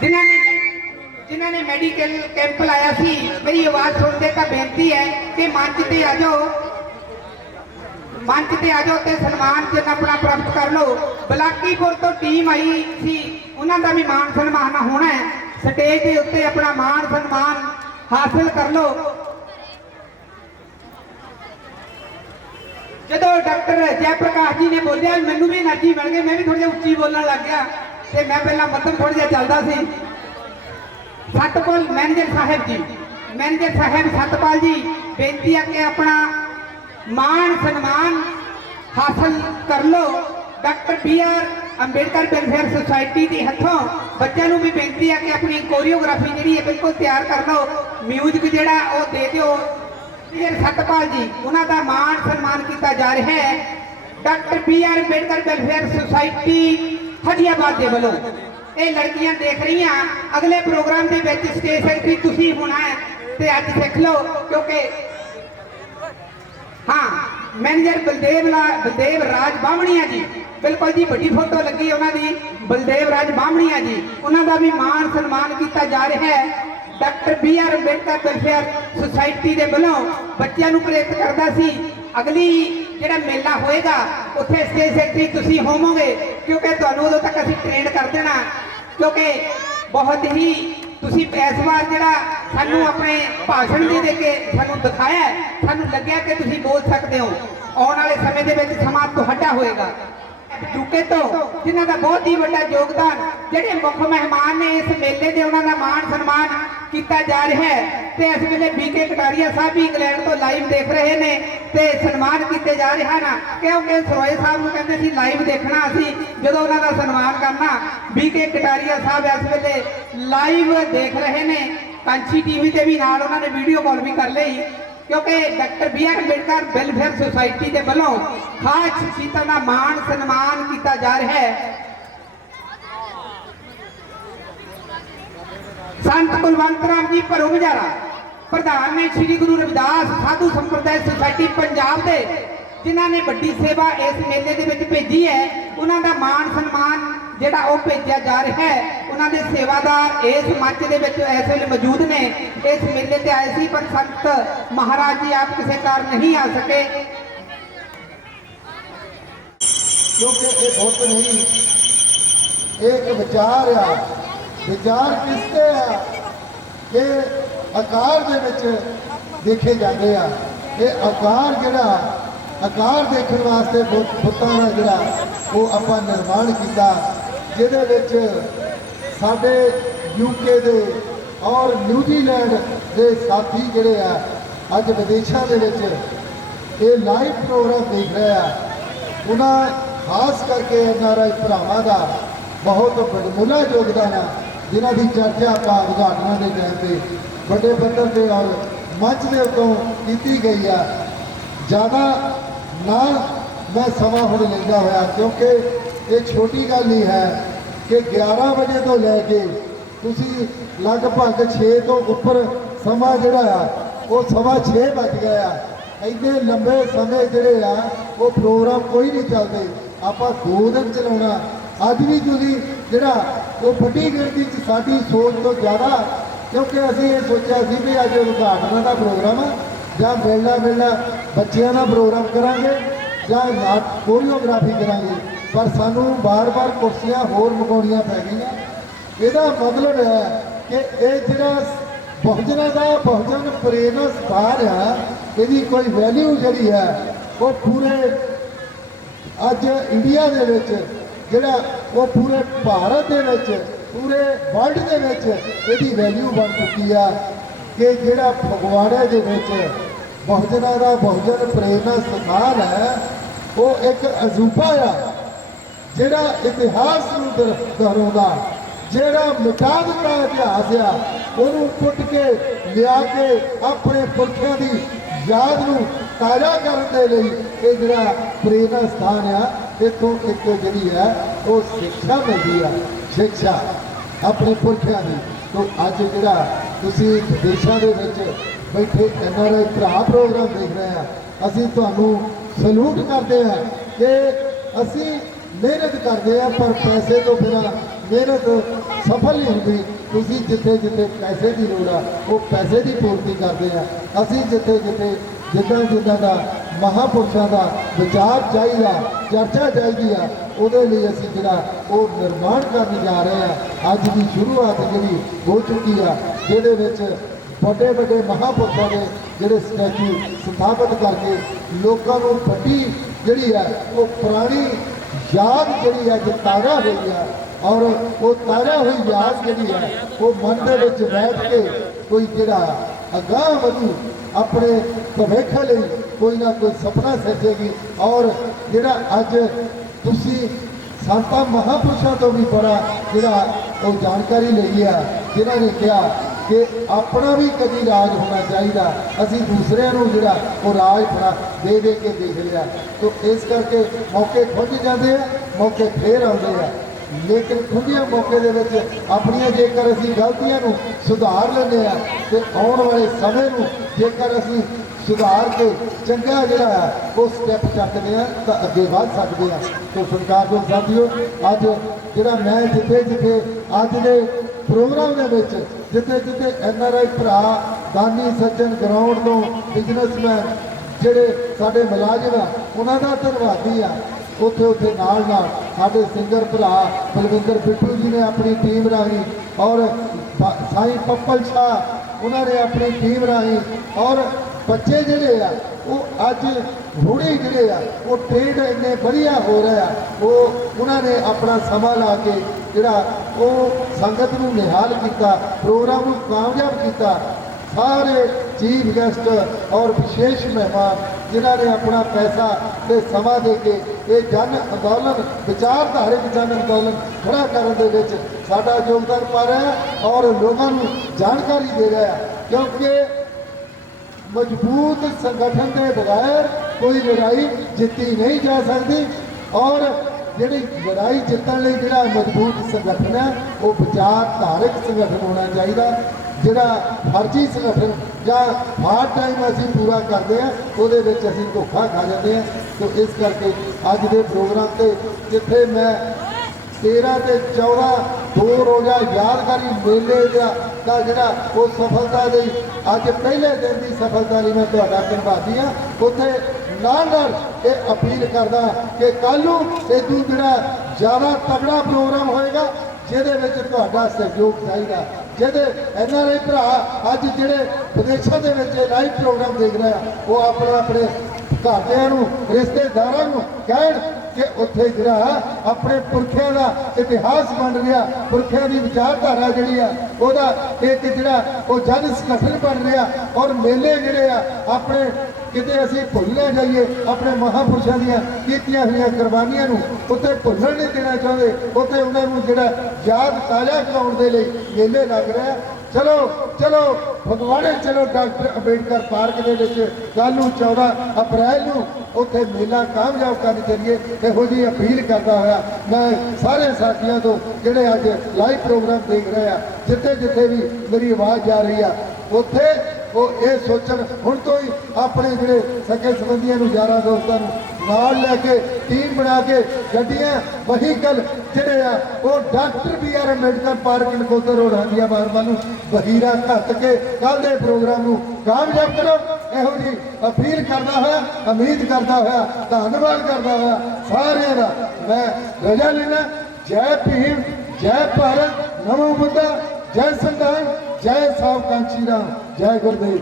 ਜਿਨ੍ਹਾਂ ਨੇ ਮੈਡੀਕਲ ਕੈਂਪ ਲਾਇਆ ਸੀ, ਮੇਰੀ ਆਵਾਜ਼ ਸੁਣਦੇ ਤਾਂ ਬੇਨਤੀ ਹੈ ਕਿ ਮੰਚ ਤੇ ਆ ਜਾਓ ਤੇ ਸਨਮਾਨ ਚਿੰਨ੍ਹ ਆਪਣਾ ਪ੍ਰਾਪਤ ਕਰ ਲਓ। ਬਲਾਕੀਪੁਰ ਤੋਂ ਟੀਮ ਆਈ ਸੀ, ਉਹਨਾਂ ਦਾ ਵੀ ਮਾਣ ਸਨਮਾਨ ਹੋਣਾ ਹੈ। ਸਟੇਜ ਦੇ ਉੱਤੇ ਆਪਣਾ ਮਾਣ ਸਨਮਾਨ ਹਾਸਲ ਕਰ ਲਓ। ਜਦੋਂ ਡਾਕਟਰ ਜੈ ਪ੍ਰਕਾਸ਼ ਜੀ ਨੇ ਬੋਲਿਆ, ਮੈਨੂੰ ਵੀ એનર્ਜੀ ਮਿਲ ਗਈ, ਮੈਂ ਵੀ ਥੋੜਾ ਜਿਹਾ ਉੱਚੀ ਬੋਲਣ ਲੱਗ ਗਿਆ ਤੇ ਮੈਂ ਪਹਿਲਾਂ ਮੱਧਮ ਥੋੜਾ ਜਿਹਾ ਚੱਲਦਾ ਸੀ। ਸਤਪਾਲ ਮੈਨੇਜਰ ਸਾਹਿਬ ਸਤਪਾਲ ਜੀ, ਬੇਨਤੀ ਹੈ ਕਿ ਆਪਣਾ ਮਾਣ ਸਨਮਾਨ ਹਾਸਲ ਕਰ ਲਓ। Doctor BR Ambedkar welfare society ਦੇ ਹੱਥੋਂ ਬੱਚਿਆਂ ਨੂੰ ਵੀ ਬੇਨਤੀ ਹੈ ਕਿ ਆਪਣੀ ਕੋਰੀਓਗ੍ਰਾਫੀ ਜਿਹੜੀ ਹੈ ਬਿਲਕੁਲ ਤਿਆਰ ਕਰ ਲਓ। ਮਿਊਜ਼ਿਕ ਜਿਹੜਾ ਉਹ ਦੇ ਦਿਓ। ਸਤਪਾਲ ਜੀ, ਉਹਨਾਂ ਦਾ ਮਾਣ ਸਨਮਾਨ ਕੀਤਾ ਜਾ ਰਿਹਾ ਹੈ doctor BR Ambedkar welfare society Fatehabad ਦੇ ਵੱਲੋਂ। ਇਹ ਲੜਕੀਆਂ ਦੇਖ ਰਹੀਆਂ, ਅਗਲੇ ਪ੍ਰੋਗਰਾਮ ਦੇ ਵਿੱਚ ਸਟੇਜ ਸੈਕਟਰੀ ਤੁਸੀਂ ਹੋਣਾ ਹੈ ਤੇ ਅੱਜ ਸਿੱਖ ਲਓ, ਕਿਉਂਕਿ ਮੈਨੇਜਰ ਬਲਦੇਵ ਰਾਜ ਬਾਹਮਣੀਆ ਜੀ, ਬਿਲਕੁਲ ਜੀ ਵੱਡੀ ਫੋਟੋ ਲੱਗੀ ਉਹਨਾਂ ਦੀ, ਬਲਦੇਵ ਰਾਜ ਬਾਹਮਣੀਆ ਜੀ, ਉਹਨਾਂ ਦਾ ਵੀ ਮਾਣ ਸਨਮਾਨ ਕੀਤਾ ਜਾ ਰਿਹਾ ਹੈ doctor BR Ambedkar welfare society ਦੇ ਵੱਲੋਂ। ਬੱਚਿਆਂ ਨੂੰ ਪ੍ਰੇਰਿਤ ਕਰਦਾ ਸੀ, ਅਗਲੀ ਜਿਹੜਾ ਮੇਲਾ ਹੋਏਗਾ ਉੱਥੇ ਸਟੇਜ ਸੈਕਟਰੀ ਤੁਸੀਂ ਹੋਵੋਗੇ, ਕਿਉਂਕਿ ਤੁਹਾਨੂੰ ਉਦੋਂ ਤੱਕ ਅਸੀਂ ਟ੍ਰੇਨ ਕਰ ਦੇਣਾ, ਕਿਉਂਕਿ ਬਹੁਤ ਹੀ ਤੁਸੀਂ ਇਸ ਵਾਰ ਜਿਹੜਾ ਸਾਨੂੰ ਆਪਣੇ ਭਾਸ਼ਣ ਦੇ ਕੇ ਸਾਨੂੰ ਦਿਖਾਇਆ, ਸਾਨੂੰ ਲੱਗਿਆ ਕਿ ਤੁਸੀਂ ਬੋਲ ਸਕਦੇ ਹੋ। ਆਉਣ ਵਾਲੇ ਸਮੇਂ ਦੇ ਵਿੱਚ ਸਮਾਂ ਤੁਹਾਡਾ ਹੋਏਗਾ। ਚੁੱਕੇ ਤੋਂ ਜਿਨ੍ਹਾਂ ਦਾ ਬਹੁਤ ਹੀ ਵੱਡਾ ਯੋਗਦਾਨ, ਜਿਹੜੇ ਮੁੱਖ ਮਹਿਮਾਨ ਨੇ ਇਸ ਮੇਲੇ ਦੇ, ਉਹਨਾਂ ਦਾ ਮਾਣ ਸਨਮਾਨ ਕੀਤਾ ਜਾ ਰਿਹਾ ਹੈ ਤੇ ਇਸ ਵੇਲੇ BK ਕਟਾਰੀਆ ਸਾਹਿਬ ਵੀ ਇੰਗਲੈਂਡ ਤੋਂ ਲਾਈਵ ਦੇਖ ਰਹੇ ਨੇ ਤੇ ਸਨਮਾਨ ਕੀਤੇ ਜਾ ਰਹੇ ਹਨ, ਕਿਉਂਕਿ ਸਰੋਏ ਸਾਹਿਬ ਨੂੰ ਕਹਿੰਦੇ ਸੀ ਲਾਈਵ ਦੇਖਣਾ ਅਸੀਂ ਜਦੋਂ ਉਹਨਾਂ ਦਾ ਸਨਮਾਨ ਕਰਨਾ। BK ਕਟਾਰੀਆ ਸਾਹਿਬ ਇਸ ਵੇਲੇ ਲਾਈਵ ਦੇਖ ਰਹੇ ਨੇ, ਕਾਂਚੀ TV ਤੇ ਵੀ ਨਾਲ ਉਹਨਾਂ ਨੇ ਵੀਡੀਓ ਕਾਲ ਵੀ ਕਰ ਲਈ, ਕਿਉਂਕਿ doctor BR Ambedkar welfare society ਦੇ ਵੱਲੋਂ ਖਾਸ ਸ਼ਖਸੀਅਤਾਂ ਦਾ ਮਾਣ ਸਨਮਾਨ ਕੀਤਾ ਜਾ ਰਿਹਾ ਹੈ। ਸੰਤ ਕੁਲਵੰਤ ਰਾਮ ਜੀ ਭਰੋਮਜਾਰਾ, ਪ੍ਰਧਾਨ ਨੇ ਸ੍ਰੀ ਗੁਰੂ ਰਵਿਦਾਸ ਸਾਧੂ ਸੰਪਰਦਾਇ ਸੁਸਾਇਟੀ ਪੰਜਾਬ ਦੇ, ਜਿਨ੍ਹਾਂ ਨੇ ਵੱਡੀ ਸੇਵਾ ਇਸ ਮੇਲੇ ਦੇ ਵਿੱਚ ਭੇਜੀ ਹੈ, ਉਹਨਾਂ ਦਾ ਮਾਣ ਸਨਮਾਨ ਜਿਹੜਾ ਉਹ ਭੇਜਿਆ ਜਾ ਰਿਹਾ ਹੈ। ਉਹਨਾਂ ਦੇ ਸੇਵਾਦਾਰ ਇਸ ਮੰਚ ਦੇ ਵਿੱਚ ਇਸ ਵੇਲੇ ਮੌਜੂਦ ਨੇ, ਇਸ ਮੇਲੇ ਤੇ ਆਏ ਸੀ ਪਰ ਸੰਤ ਮਹਾਰਾਜ ਜੀ ਆਪ ਕਿਸੇ ਕਾਰਨ ਨਹੀਂ ਆ ਸਕੇ, ਕਿਉਂਕਿ ਇਹ ਬਹੁਤ ਨਹੀਂ, ਇਹ ਇੱਕ ਵਿਚਾਰ ਆ। ਵਿਚਾਰ ਕਿਸ ਤੇ ਆ ਕਿ ਆਕਾਰ ਦੇ ਵਿੱਚ ਦੇਖੇ ਜਾਂਦੇ ਆ। ਇਹ ਆਕਾਰ ਜਿਹੜਾ ਆਕਾਰ ਦੇਖਣ ਵਾਸਤੇ ਬੁੱਤਾਂ ਦਾ ਜਿਹੜਾ ਉਹ ਆਪਾਂ ਨਿਰਮਾਣ ਕੀਤਾ, ਜਿਹਦੇ ਵਿੱਚ ਸਾਡੇ UK ਦੇ ਔਰ ਨਿਊਜ਼ੀਲੈਂਡ ਦੇ ਸਾਥੀ ਜਿਹੜੇ ਆ ਅੱਜ ਵਿਦੇਸ਼ਾਂ ਦੇ ਵਿੱਚ ਇਹ ਲਾਈਵ ਪ੍ਰੋਗਰਾਮ ਦੇਖ ਰਹੇ ਆ। ਉਹਨਾਂ ਖਾਸ ਕਰਕੇ NRI ਭਰਾਵਾਂ ਦਾ ਬਹੁਤ ਵੱਡਮੁੱਲਾ ਯੋਗਦਾਨ ਆ, ਜਿਨ੍ਹਾਂ ਦੀ ਚਰਚਾ ਆਪਾਂ ਉਦਘਾਟਨਾਂ ਦੇ ਟਾਈਮ ਤੇ ਵੱਡੇ ਪੱਧਰ ਤੇ ਔਰ ਮੰਚ ਦੇ ਉੱਤੋਂ ਕੀਤੀ ਗਈ ਆ। ਜ਼ਿਆਦਾ ਨਾ ਮੈਂ ਸਮਾਂ ਹੁਣ ਲੈਂਦਾ ਹੋਇਆ, ਕਿਉਂਕਿ ਇਹ ਛੋਟੀ ਗੱਲ ਨਹੀਂ ਹੈ ਕਿ 11 ਵਜੇ ਤੋਂ ਲੈ ਕੇ ਤੁਸੀਂ ਲਗਭਗ 6 ਤੋਂ ਉੱਪਰ ਸਮਾਂ ਜਿਹੜਾ ਆ ਉਹ 6:15 ਵੱਜ ਗਿਆ ਆ। ਇੰਨੇ ਲੰਬੇ ਸਮੇਂ ਜਿਹੜੇ ਆ ਉਹ ਪ੍ਰੋਗਰਾਮ ਕੋਈ ਨਹੀਂ ਚੱਲਦੇ, ਆਪਾਂ 2 ਦਿਨ ਚਲਾਉਣਾ। ਅੱਜ ਵੀ ਤੁਸੀਂ ਜਿਹੜਾ ਉਹ ਵੱਡੀ ਗਿਣਤੀ 'ਚ ਸਾਡੀ ਸੋਚ ਤੋਂ ਜ਼ਿਆਦਾ, ਕਿਉਂਕਿ ਅਸੀਂ ਇਹ ਸੋਚਿਆ ਸੀ ਵੀ ਅੱਜ ਉਦਘਾਟਨਾਂ ਦਾ ਪ੍ਰੋਗਰਾਮ ਆ ਜਾਂ ਮਿਲਣਾ ਬੱਚਿਆਂ ਦਾ ਪ੍ਰੋਗਰਾਮ ਕਰਾਂਗੇ ਜਾਂ ਕੋਰੀਓਗ੍ਰਾਫੀ ਕਰਾਂਗੇ, ਪਰ ਸਾਨੂੰ ਬਾਰ-ਬਾਰ ਕੁਰਸੀਆਂ ਹੋਰ ਮੰਗਾਉਣੀਆਂ ਪੈ ਗਈਆਂ। ਇਹਦਾ ਮਤਲਬ ਹੈ ਕਿ ਇਹ ਜਿਹੜਾ ਬਹੁਜਨ ਪ੍ਰੇਰਨਾ ਸਭਾ ਆ, ਇਹਦੀ ਕੋਈ ਵੈਲਿਊ ਜਿਹੜੀ ਹੈ ਉਹ ਪੂਰੇ ਅੱਜ ਇੰਡੀਆ ਦੇ ਵਿੱਚ ਜਿਹੜਾ ਉਹ ਪੂਰੇ ਭਾਰਤ ਦੇ ਵਿੱਚ ਪੂਰੇ ਵਰਲਡ ਦੇ ਵਿੱਚ ਇਹਦੀ ਵੈਲਿਊ ਬਣ ਚੁੱਕੀ ਆ ਕਿ ਜਿਹੜਾ ਫਗਵਾੜੇ ਦੇ ਵਿੱਚ ਬਹੁਜਨਾਂ ਦਾ ਬਹੁਜਨ ਪ੍ਰੇਰਨਾ ਸਥਾਨ ਹੈ, ਉਹ ਇੱਕ ਅਜੂਬਾ ਆ ਜਿਹੜਾ ਇਤਿਹਾਸ ਨੂੰ ਦੁਹਰਾਉਂਦਾ, ਜਿਹੜਾ ਮਿਟਾ ਦਿੱਤਾ ਇਤਿਹਾਸ ਆ ਉਹਨੂੰ ਪੁੱਟ ਕੇ ਲਿਆ ਕੇ ਆਪਣੇ ਪੁਰਖਿਆਂ ਦੀ ਯਾਦ ਨੂੰ ਤਾਜ਼ਾ ਕਰਨ ਦੇ ਲਈ ਇਹ ਜਿਹੜਾ ਪ੍ਰੇਰਨਾ ਸਥਾਨ ਆ, ਇੱਥੋਂ ਇੱਕ ਜਿਹੜੀ ਹੈ ਉਹ ਸਿੱਖਿਆ ਮਿਲਦੀ ਆ, ਸਿੱਖਿਆ ਆਪਣੇ ਪੁਰਖਿਆਂ ਦੀ। ਤੋਂ ਅੱਜ ਜਿਹੜਾ ਤੁਸੀਂ ਵਿਦੇਸ਼ਾਂ ਦੇ ਵਿੱਚ ਬੈਠੇ NRI ਭਰਾ ਪ੍ਰੋਗਰਾਮ ਦੇਖ ਰਹੇ ਆ, ਅਸੀਂ ਤੁਹਾਨੂੰ ਸਲੂਟ ਕਰਦੇ ਆ ਕਿ ਅਸੀਂ ਮਿਹਨਤ ਕਰਦੇ ਆ, ਪਰ ਪੈਸੇ ਤੋਂ ਬਿਨਾਂ ਮਿਹਨਤ ਸਫਲ ਨਹੀਂ ਹੁੰਦੀ। ਤੁਸੀਂ ਜਿੱਥੇ ਜਿੱਥੇ ਪੈਸੇ ਦੀ ਲੋੜ ਆ ਉਹ ਪੈਸੇ ਦੀ ਪੂਰਤੀ ਕਰਦੇ ਆ, ਅਸੀਂ ਜਿੱਥੇ ਜਿੱਥੇ ਜਿੱਦਾਂ ਦਾ ਮਹਾਂਪੁਰਸ਼ਾਂ ਦਾ ਵਿਚਾਰ ਚਾਹੀਦਾ, ਚਰਚਾ ਚਾਹੀਦੀ ਆ, ਉਹਦੇ ਲਈ ਅਸੀਂ ਜਿਹੜਾ ਉਹ ਨਿਰਮਾਣ ਕਰਨ ਜਾ ਰਹੇ ਆ। ਅੱਜ ਦੀ ਸ਼ੁਰੂਆਤ ਜਿਹੜੀ ਹੋ ਚੁੱਕੀ ਆ, ਜਿਹਦੇ ਵਿੱਚ ਵੱਡੇ ਵੱਡੇ ਮਹਾਂਪੁਰਸ਼ਾਂ ਦੇ ਜਿਹੜੇ ਸਟੈਚੂ ਸਥਾਪਿਤ ਕਰਕੇ ਲੋਕਾਂ ਨੂੰ ਵੱਡੀ ਜਿਹੜੀ ਹੈ ਉਹ ਪੁਰਾਣੀ ਯਾਦ ਜਿਹੜੀ ਹੈ ਜੋ ਤਾਜ਼ਾ ਹੋਈ ਆ, ਔਰ ਉਹ ਤਾਜ਼ਾ ਹੋਈ ਯਾਦ ਜਿਹੜੀ ਹੈ ਉਹ ਮਨ ਦੇ ਵਿੱਚ ਬੈਠ ਕੇ ਕੋਈ ਜਿਹੜਾ ਅਗਾਂਹ ਵਧੂ ਆਪਣੇ ਭਵਿੱਖ ਲਈ ਕੋਈ ਨਾ ਕੋਈ ਸੁਪਨਾ ਸੱਚੇਗੀ। ਔਰ ਜਿਹੜਾ ਅੱਜ ਤੁਸੀਂ ਸੰਤਾਂ ਮਹਾਂਪੁਰਸ਼ਾਂ ਤੋਂ ਵੀ ਬੜਾ ਜਿਹੜਾ ਉਹ ਜਾਣਕਾਰੀ ਲਈ ਆ, ਜਿਨ੍ਹਾਂ ਨੇ ਕਿਹਾ ਕਿ ਆਪਣਾ ਵੀ ਕਦੀ ਰਾਜ ਹੋਣਾ ਚਾਹੀਦਾ, ਅਸੀਂ ਦੂਸਰਿਆਂ ਨੂੰ ਜਿਹੜਾ ਉਹ ਰਾਜ ਬਣਾ ਦੇ ਕੇ ਦੇਖ ਲਿਆ। ਤਾਂ ਇਸ ਕਰਕੇ ਮੌਕੇ ਖੁੱਝ ਜਾਂਦੇ ਆ, ਮੌਕੇ ਫੇਰ ਆਉਂਦੇ ਆ, ਲੇਕਿਨ ਖੁੱਝਿਆ ਮੌਕੇ ਦੇ ਵਿੱਚ ਆਪਣੀਆਂ ਜੇਕਰ ਅਸੀਂ ਗਲਤੀਆਂ ਨੂੰ ਸੁਧਾਰ ਲੈਂਦੇ ਆ ਤੇ ਆਉਣ ਵਾਲੇ ਸਮੇਂ ਨੂੰ ਜੇਕਰ ਅਸੀਂ ਸੁਧਾਰ ਕੇ ਚੰਗਾ ਜਿਹੜਾ ਹੈ ਉਹ ਸਟੈਪ ਚੱਕਦੇ ਆ ਤਾਂ ਅੱਗੇ ਵਧ ਸਕਦੇ ਆ। ਤਾਂ ਸਤਿਕਾਰਯੋਗ ਸਾਥੀਓ, ਅੱਜ ਜਿਹੜਾ ਮੈਂ ਜਿੱਥੇ ਜਿੱਥੇ ਅੱਜ ਦੇ ਪ੍ਰੋਗਰਾਮ ਦੇ ਵਿੱਚ ਜਿੱਥੇ ਜਿੱਥੇ NRI ਭਰਾ ਦਾਨੀ ਸੱਜਣ ਗਰਾਊਂਡ ਤੋਂ ਬਿਜ਼ਨਸਮੈਨ ਜਿਹੜੇ ਸਾਡੇ ਮੁਲਾਜ਼ਮ ਆ ਉਹਨਾਂ ਦਾ ਧੰਨਵਾਦੀ ਆ, ਉੱਥੇ ਨਾਲ ਸਾਡੇ ਸਿੰਗਰ ਭਰਾ ਬਲਵਿੰਦਰ ਬਿੱਟੂ ਜੀ ਨੇ ਆਪਣੀ ਟੀਮ ਰਾਹੀਂ ਔਰ ਸਾਈਂ ਪੱਪਲ ਸ਼ਾਹ ਉਹਨਾਂ ਨੇ ਆਪਣੀ ਟੀਮ ਰਾਹੀਂ ਔਰ ਬੱਚੇ ਜਿਹੜੇ ਆ ਉਹ ਅੱਜ ਹੁਣੇ ਜਿਹੜੇ ਆ ਉਹ ਟ੍ਰੇਡ ਇੰਨੇ ਵਧੀਆ ਹੋ ਰਹੇ ਆ, ਉਹ ਉਹਨਾਂ ਨੇ ਆਪਣਾ ਸਮਾਂ ਲਾ ਕੇ ਜਿਹੜਾ ਉਹ ਸੰਗਤ ਨੂੰ ਨਿਹਾਲ ਕੀਤਾ, ਪ੍ਰੋਗਰਾਮ ਨੂੰ ਕਾਮਯਾਬ ਕੀਤਾ। ਸਾਰੇ ਚੀਫ ਗੈਸਟ ਔਰ ਵਿਸ਼ੇਸ਼ ਮਹਿਮਾਨ ਜਿਨ੍ਹਾਂ ਨੇ ਆਪਣਾ ਪੈਸਾ ਤੇ ਸਮਾਂ ਦੇ ਕੇ ਇਹ ਜਨ ਅੰਦੋਲਨ ਵਿਚਾਰਧਾਰਕ ਜਨ ਅੰਦੋਲਨ ਖੜਾ ਕਰਨ ਦੇ ਵਿੱਚ ਸਾਡਾ ਯੋਗਦਾਨ ਪਾ ਰਿਹਾ ਔਰ ਲੋਕਾਂ ਨੂੰ ਜਾਣਕਾਰੀ ਦੇ ਰਿਹਾ, ਕਿਉਂਕਿ ਮਜ਼ਬੂਤ ਸੰਗਠਨ ਦੇ ਬਗੈਰ ਕੋਈ ਲੜਾਈ ਜਿੱਤੀ ਨਹੀਂ ਜਾ ਸਕਦੀ। ਔਰ ਜਿਹੜੀ ਲੜਾਈ ਜਿੱਤਣ ਲਈ ਜਿਹੜਾ ਮਜ਼ਬੂਤ ਸੰਗਠਨ ਹੈ ਉਹ ਵਿਚਾਰਧਾਰਕ ਸੰਗਠਨ ਹੋਣਾ ਚਾਹੀਦਾ। ਜਿਹੜਾ ਫਰਜ਼ੀ ਸੰਗਠਨ ਜਾਂ ਪਾਰਟ ਟਾਈਮ ਅਸੀਂ ਪੂਰਾ ਕਰਦੇ ਆ ਉਹਦੇ ਵਿੱਚ ਅਸੀਂ ਧੋਖਾ ਖਾ ਜਾਂਦੇ ਆ। ਸੋ ਇਸ ਕਰਕੇ ਅੱਜ ਦੇ ਪ੍ਰੋਗਰਾਮ ਤੇ ਜਿੱਥੇ ਮੈਂ 13 ਤੇ 14 ਦੋ ਰੋਜ਼ਾ ਯਾਦਗਾਰੀ ਮੇਲੇ ਦਾ ਜਿਹੜਾ ਉਹ ਸਫਲਤਾ ਲਈ ਅੱਜ ਪਹਿਲੇ ਦਿਨ ਦੀ ਸਫਲਤਾ ਲਈ ਮੈਂ ਤੁਹਾਡਾ ਧੰਨਵਾਦੀ ਹਾਂ। ਉੱਥੇ ਨਾਲ ਇਹ ਅਪੀਲ ਕਰਦਾ ਕਿ ਕੱਲ੍ਹ ਨੂੰ ਇਦੋਂ ਜਿਹੜਾ ਜ਼ਿਆਦਾ ਤਗੜਾ ਪ੍ਰੋਗਰਾਮ ਹੋਏਗਾ ਜਿਹਦੇ ਵਿੱਚ ਤੁਹਾਡਾ ਸਹਿਯੋਗ ਚਾਹੀਦਾ, ਜਿਹਦੇ NRI ਭਰਾ ਅੱਜ ਜਿਹੜੇ ਵਿਦੇਸ਼ਾਂ ਦੇ ਵਿੱਚ ਲਾਈਵ ਪ੍ਰੋਗਰਾਮ ਦੇਖ ਰਹੇ ਆ ਉਹ ਆਪਣੇ ਘਰਦਿਆਂ ਨੂੰ ਰਿਸ਼ਤੇਦਾਰਾਂ ਨੂੰ ਕਹਿਣ ਕਿ ਉੱਥੇ ਜਿਹੜਾ ਆਪਣੇ ਪੁਰਖਿਆਂ ਦਾ ਇਤਿਹਾਸ ਬਣ ਰਿਹਾ, ਪੁਰਖਿਆਂ ਦੀ ਵਿਚਾਰਧਾਰਾ ਜਿਹੜੀ ਆ ਉਹਦਾ ਇੱਕ ਜਿਹੜਾ ਉਹ ਜਨ ਸੰਗਠਨ ਬਣ ਰਿਹਾ ਔਰ ਮੇਲੇ ਜਿਹੜੇ ਆ ਆਪਣੇ ਕਿਤੇ ਅਸੀਂ ਭੁੱਲ ਨਾ ਜਾਈਏ ਆਪਣੇ ਮਹਾਂਪੁਰਸ਼ਾਂ ਦੀਆਂ ਕੀਤੀਆਂ ਹੋਈਆਂ ਕੁਰਬਾਨੀਆਂ ਨੂੰ ਉੱਥੇ ਭੁੱਲਣ ਨਹੀਂ ਦੇਣਾ ਚਾਹੁੰਦੇ, ਉੱਥੇ ਉਹਨਾਂ ਨੂੰ ਜਿਹੜਾ ਯਾਦ ਤਾਜ਼ਾ ਕਰਾਉਣ ਦੇ ਲਈ ਮੇਲੇ ਲੱਗ ਰਿਹਾ। ਚਲੋ ਫਗਵਾੜੇ ਚਲੋ ਡਾਕਟਰ ਅੰਬੇਡਕਰ ਪਾਰਕ ਦੇ ਵਿੱਚ ਕੱਲ੍ਹ ਨੂੰ 14 ਅਪ੍ਰੈਲ ਨੂੰ ਉੱਥੇ ਮੇਲਾ ਕਾਮਯਾਬ ਕਰਨ ਚੱਲੀਏ। ਇਹੋ ਜਿਹੀ ਅਪੀਲ ਕਰਦਾ ਹੋਇਆ ਮੈਂ ਸਾਰੇ ਸਾਥੀਆਂ ਤੋਂ ਜਿਹੜੇ ਅੱਜ ਲਾਈਵ ਪ੍ਰੋਗਰਾਮ ਦੇਖ ਰਹੇ ਆ ਜਿੱਥੇ ਜਿੱਥੇ ਵੀ ਮੇਰੀ ਆਵਾਜ਼ ਜਾ ਰਹੀ ਆ ਉੱਥੇ ਉਹ ਇਹ ਸੋਚਣ ਹੁਣ ਤੋਂ ਹੀ ਆਪਣੇ ਜਿਹੜੇ ਸਕੇ ਸੰਬੰਧੀਆਂ ਨੂੰ ਯਾਰਾਂ ਦੋਸਤਾਂ ਨੂੰ ਨਾਲ ਲੈ ਕੇ ਟੀਮ ਬਣਾ ਕੇ ਗੱਡੀਆਂ ਵਹੀਕਲ ਜਿਹੜੇ ਆ ਉਹ doctor BR Ambedkar park Nakodar road ਹੰਦੀਆਂ ਬਾਰ ਨੂੰ ਵਹੀਰਾ ਘੱਟ ਕੇ ਕੱਲ੍ਹ ਦੇ ਪ੍ਰੋਗਰਾਮ ਨੂੰ ਕਾਮਯਾਬ ਕਰੋ। ਇਹੋ ਜਿਹੀ ਅਪੀਲ ਕਰਦਾ ਹੋਇਆ, ਉਮੀਦ ਕਰਦਾ ਹੋਇਆ, ਧੰਨਵਾਦ ਕਰਦਾ ਹੋਇਆ ਸਾਰਿਆਂ ਦਾ ਮੈਂ ਰਜਾ ਲੈਣਾ। ਜੈ ਭੀਮ, ਜੈ ਭਾਰਤ, ਨਮੋ ਬੁੱਧਾ, ਜੈ ਸੰਵਿਧਾਨ, ਜੈ ਸਾਵ ਕਾਂਚੀ ਰਾਮ, ਜੈ ਗੁਰਦੇਵ।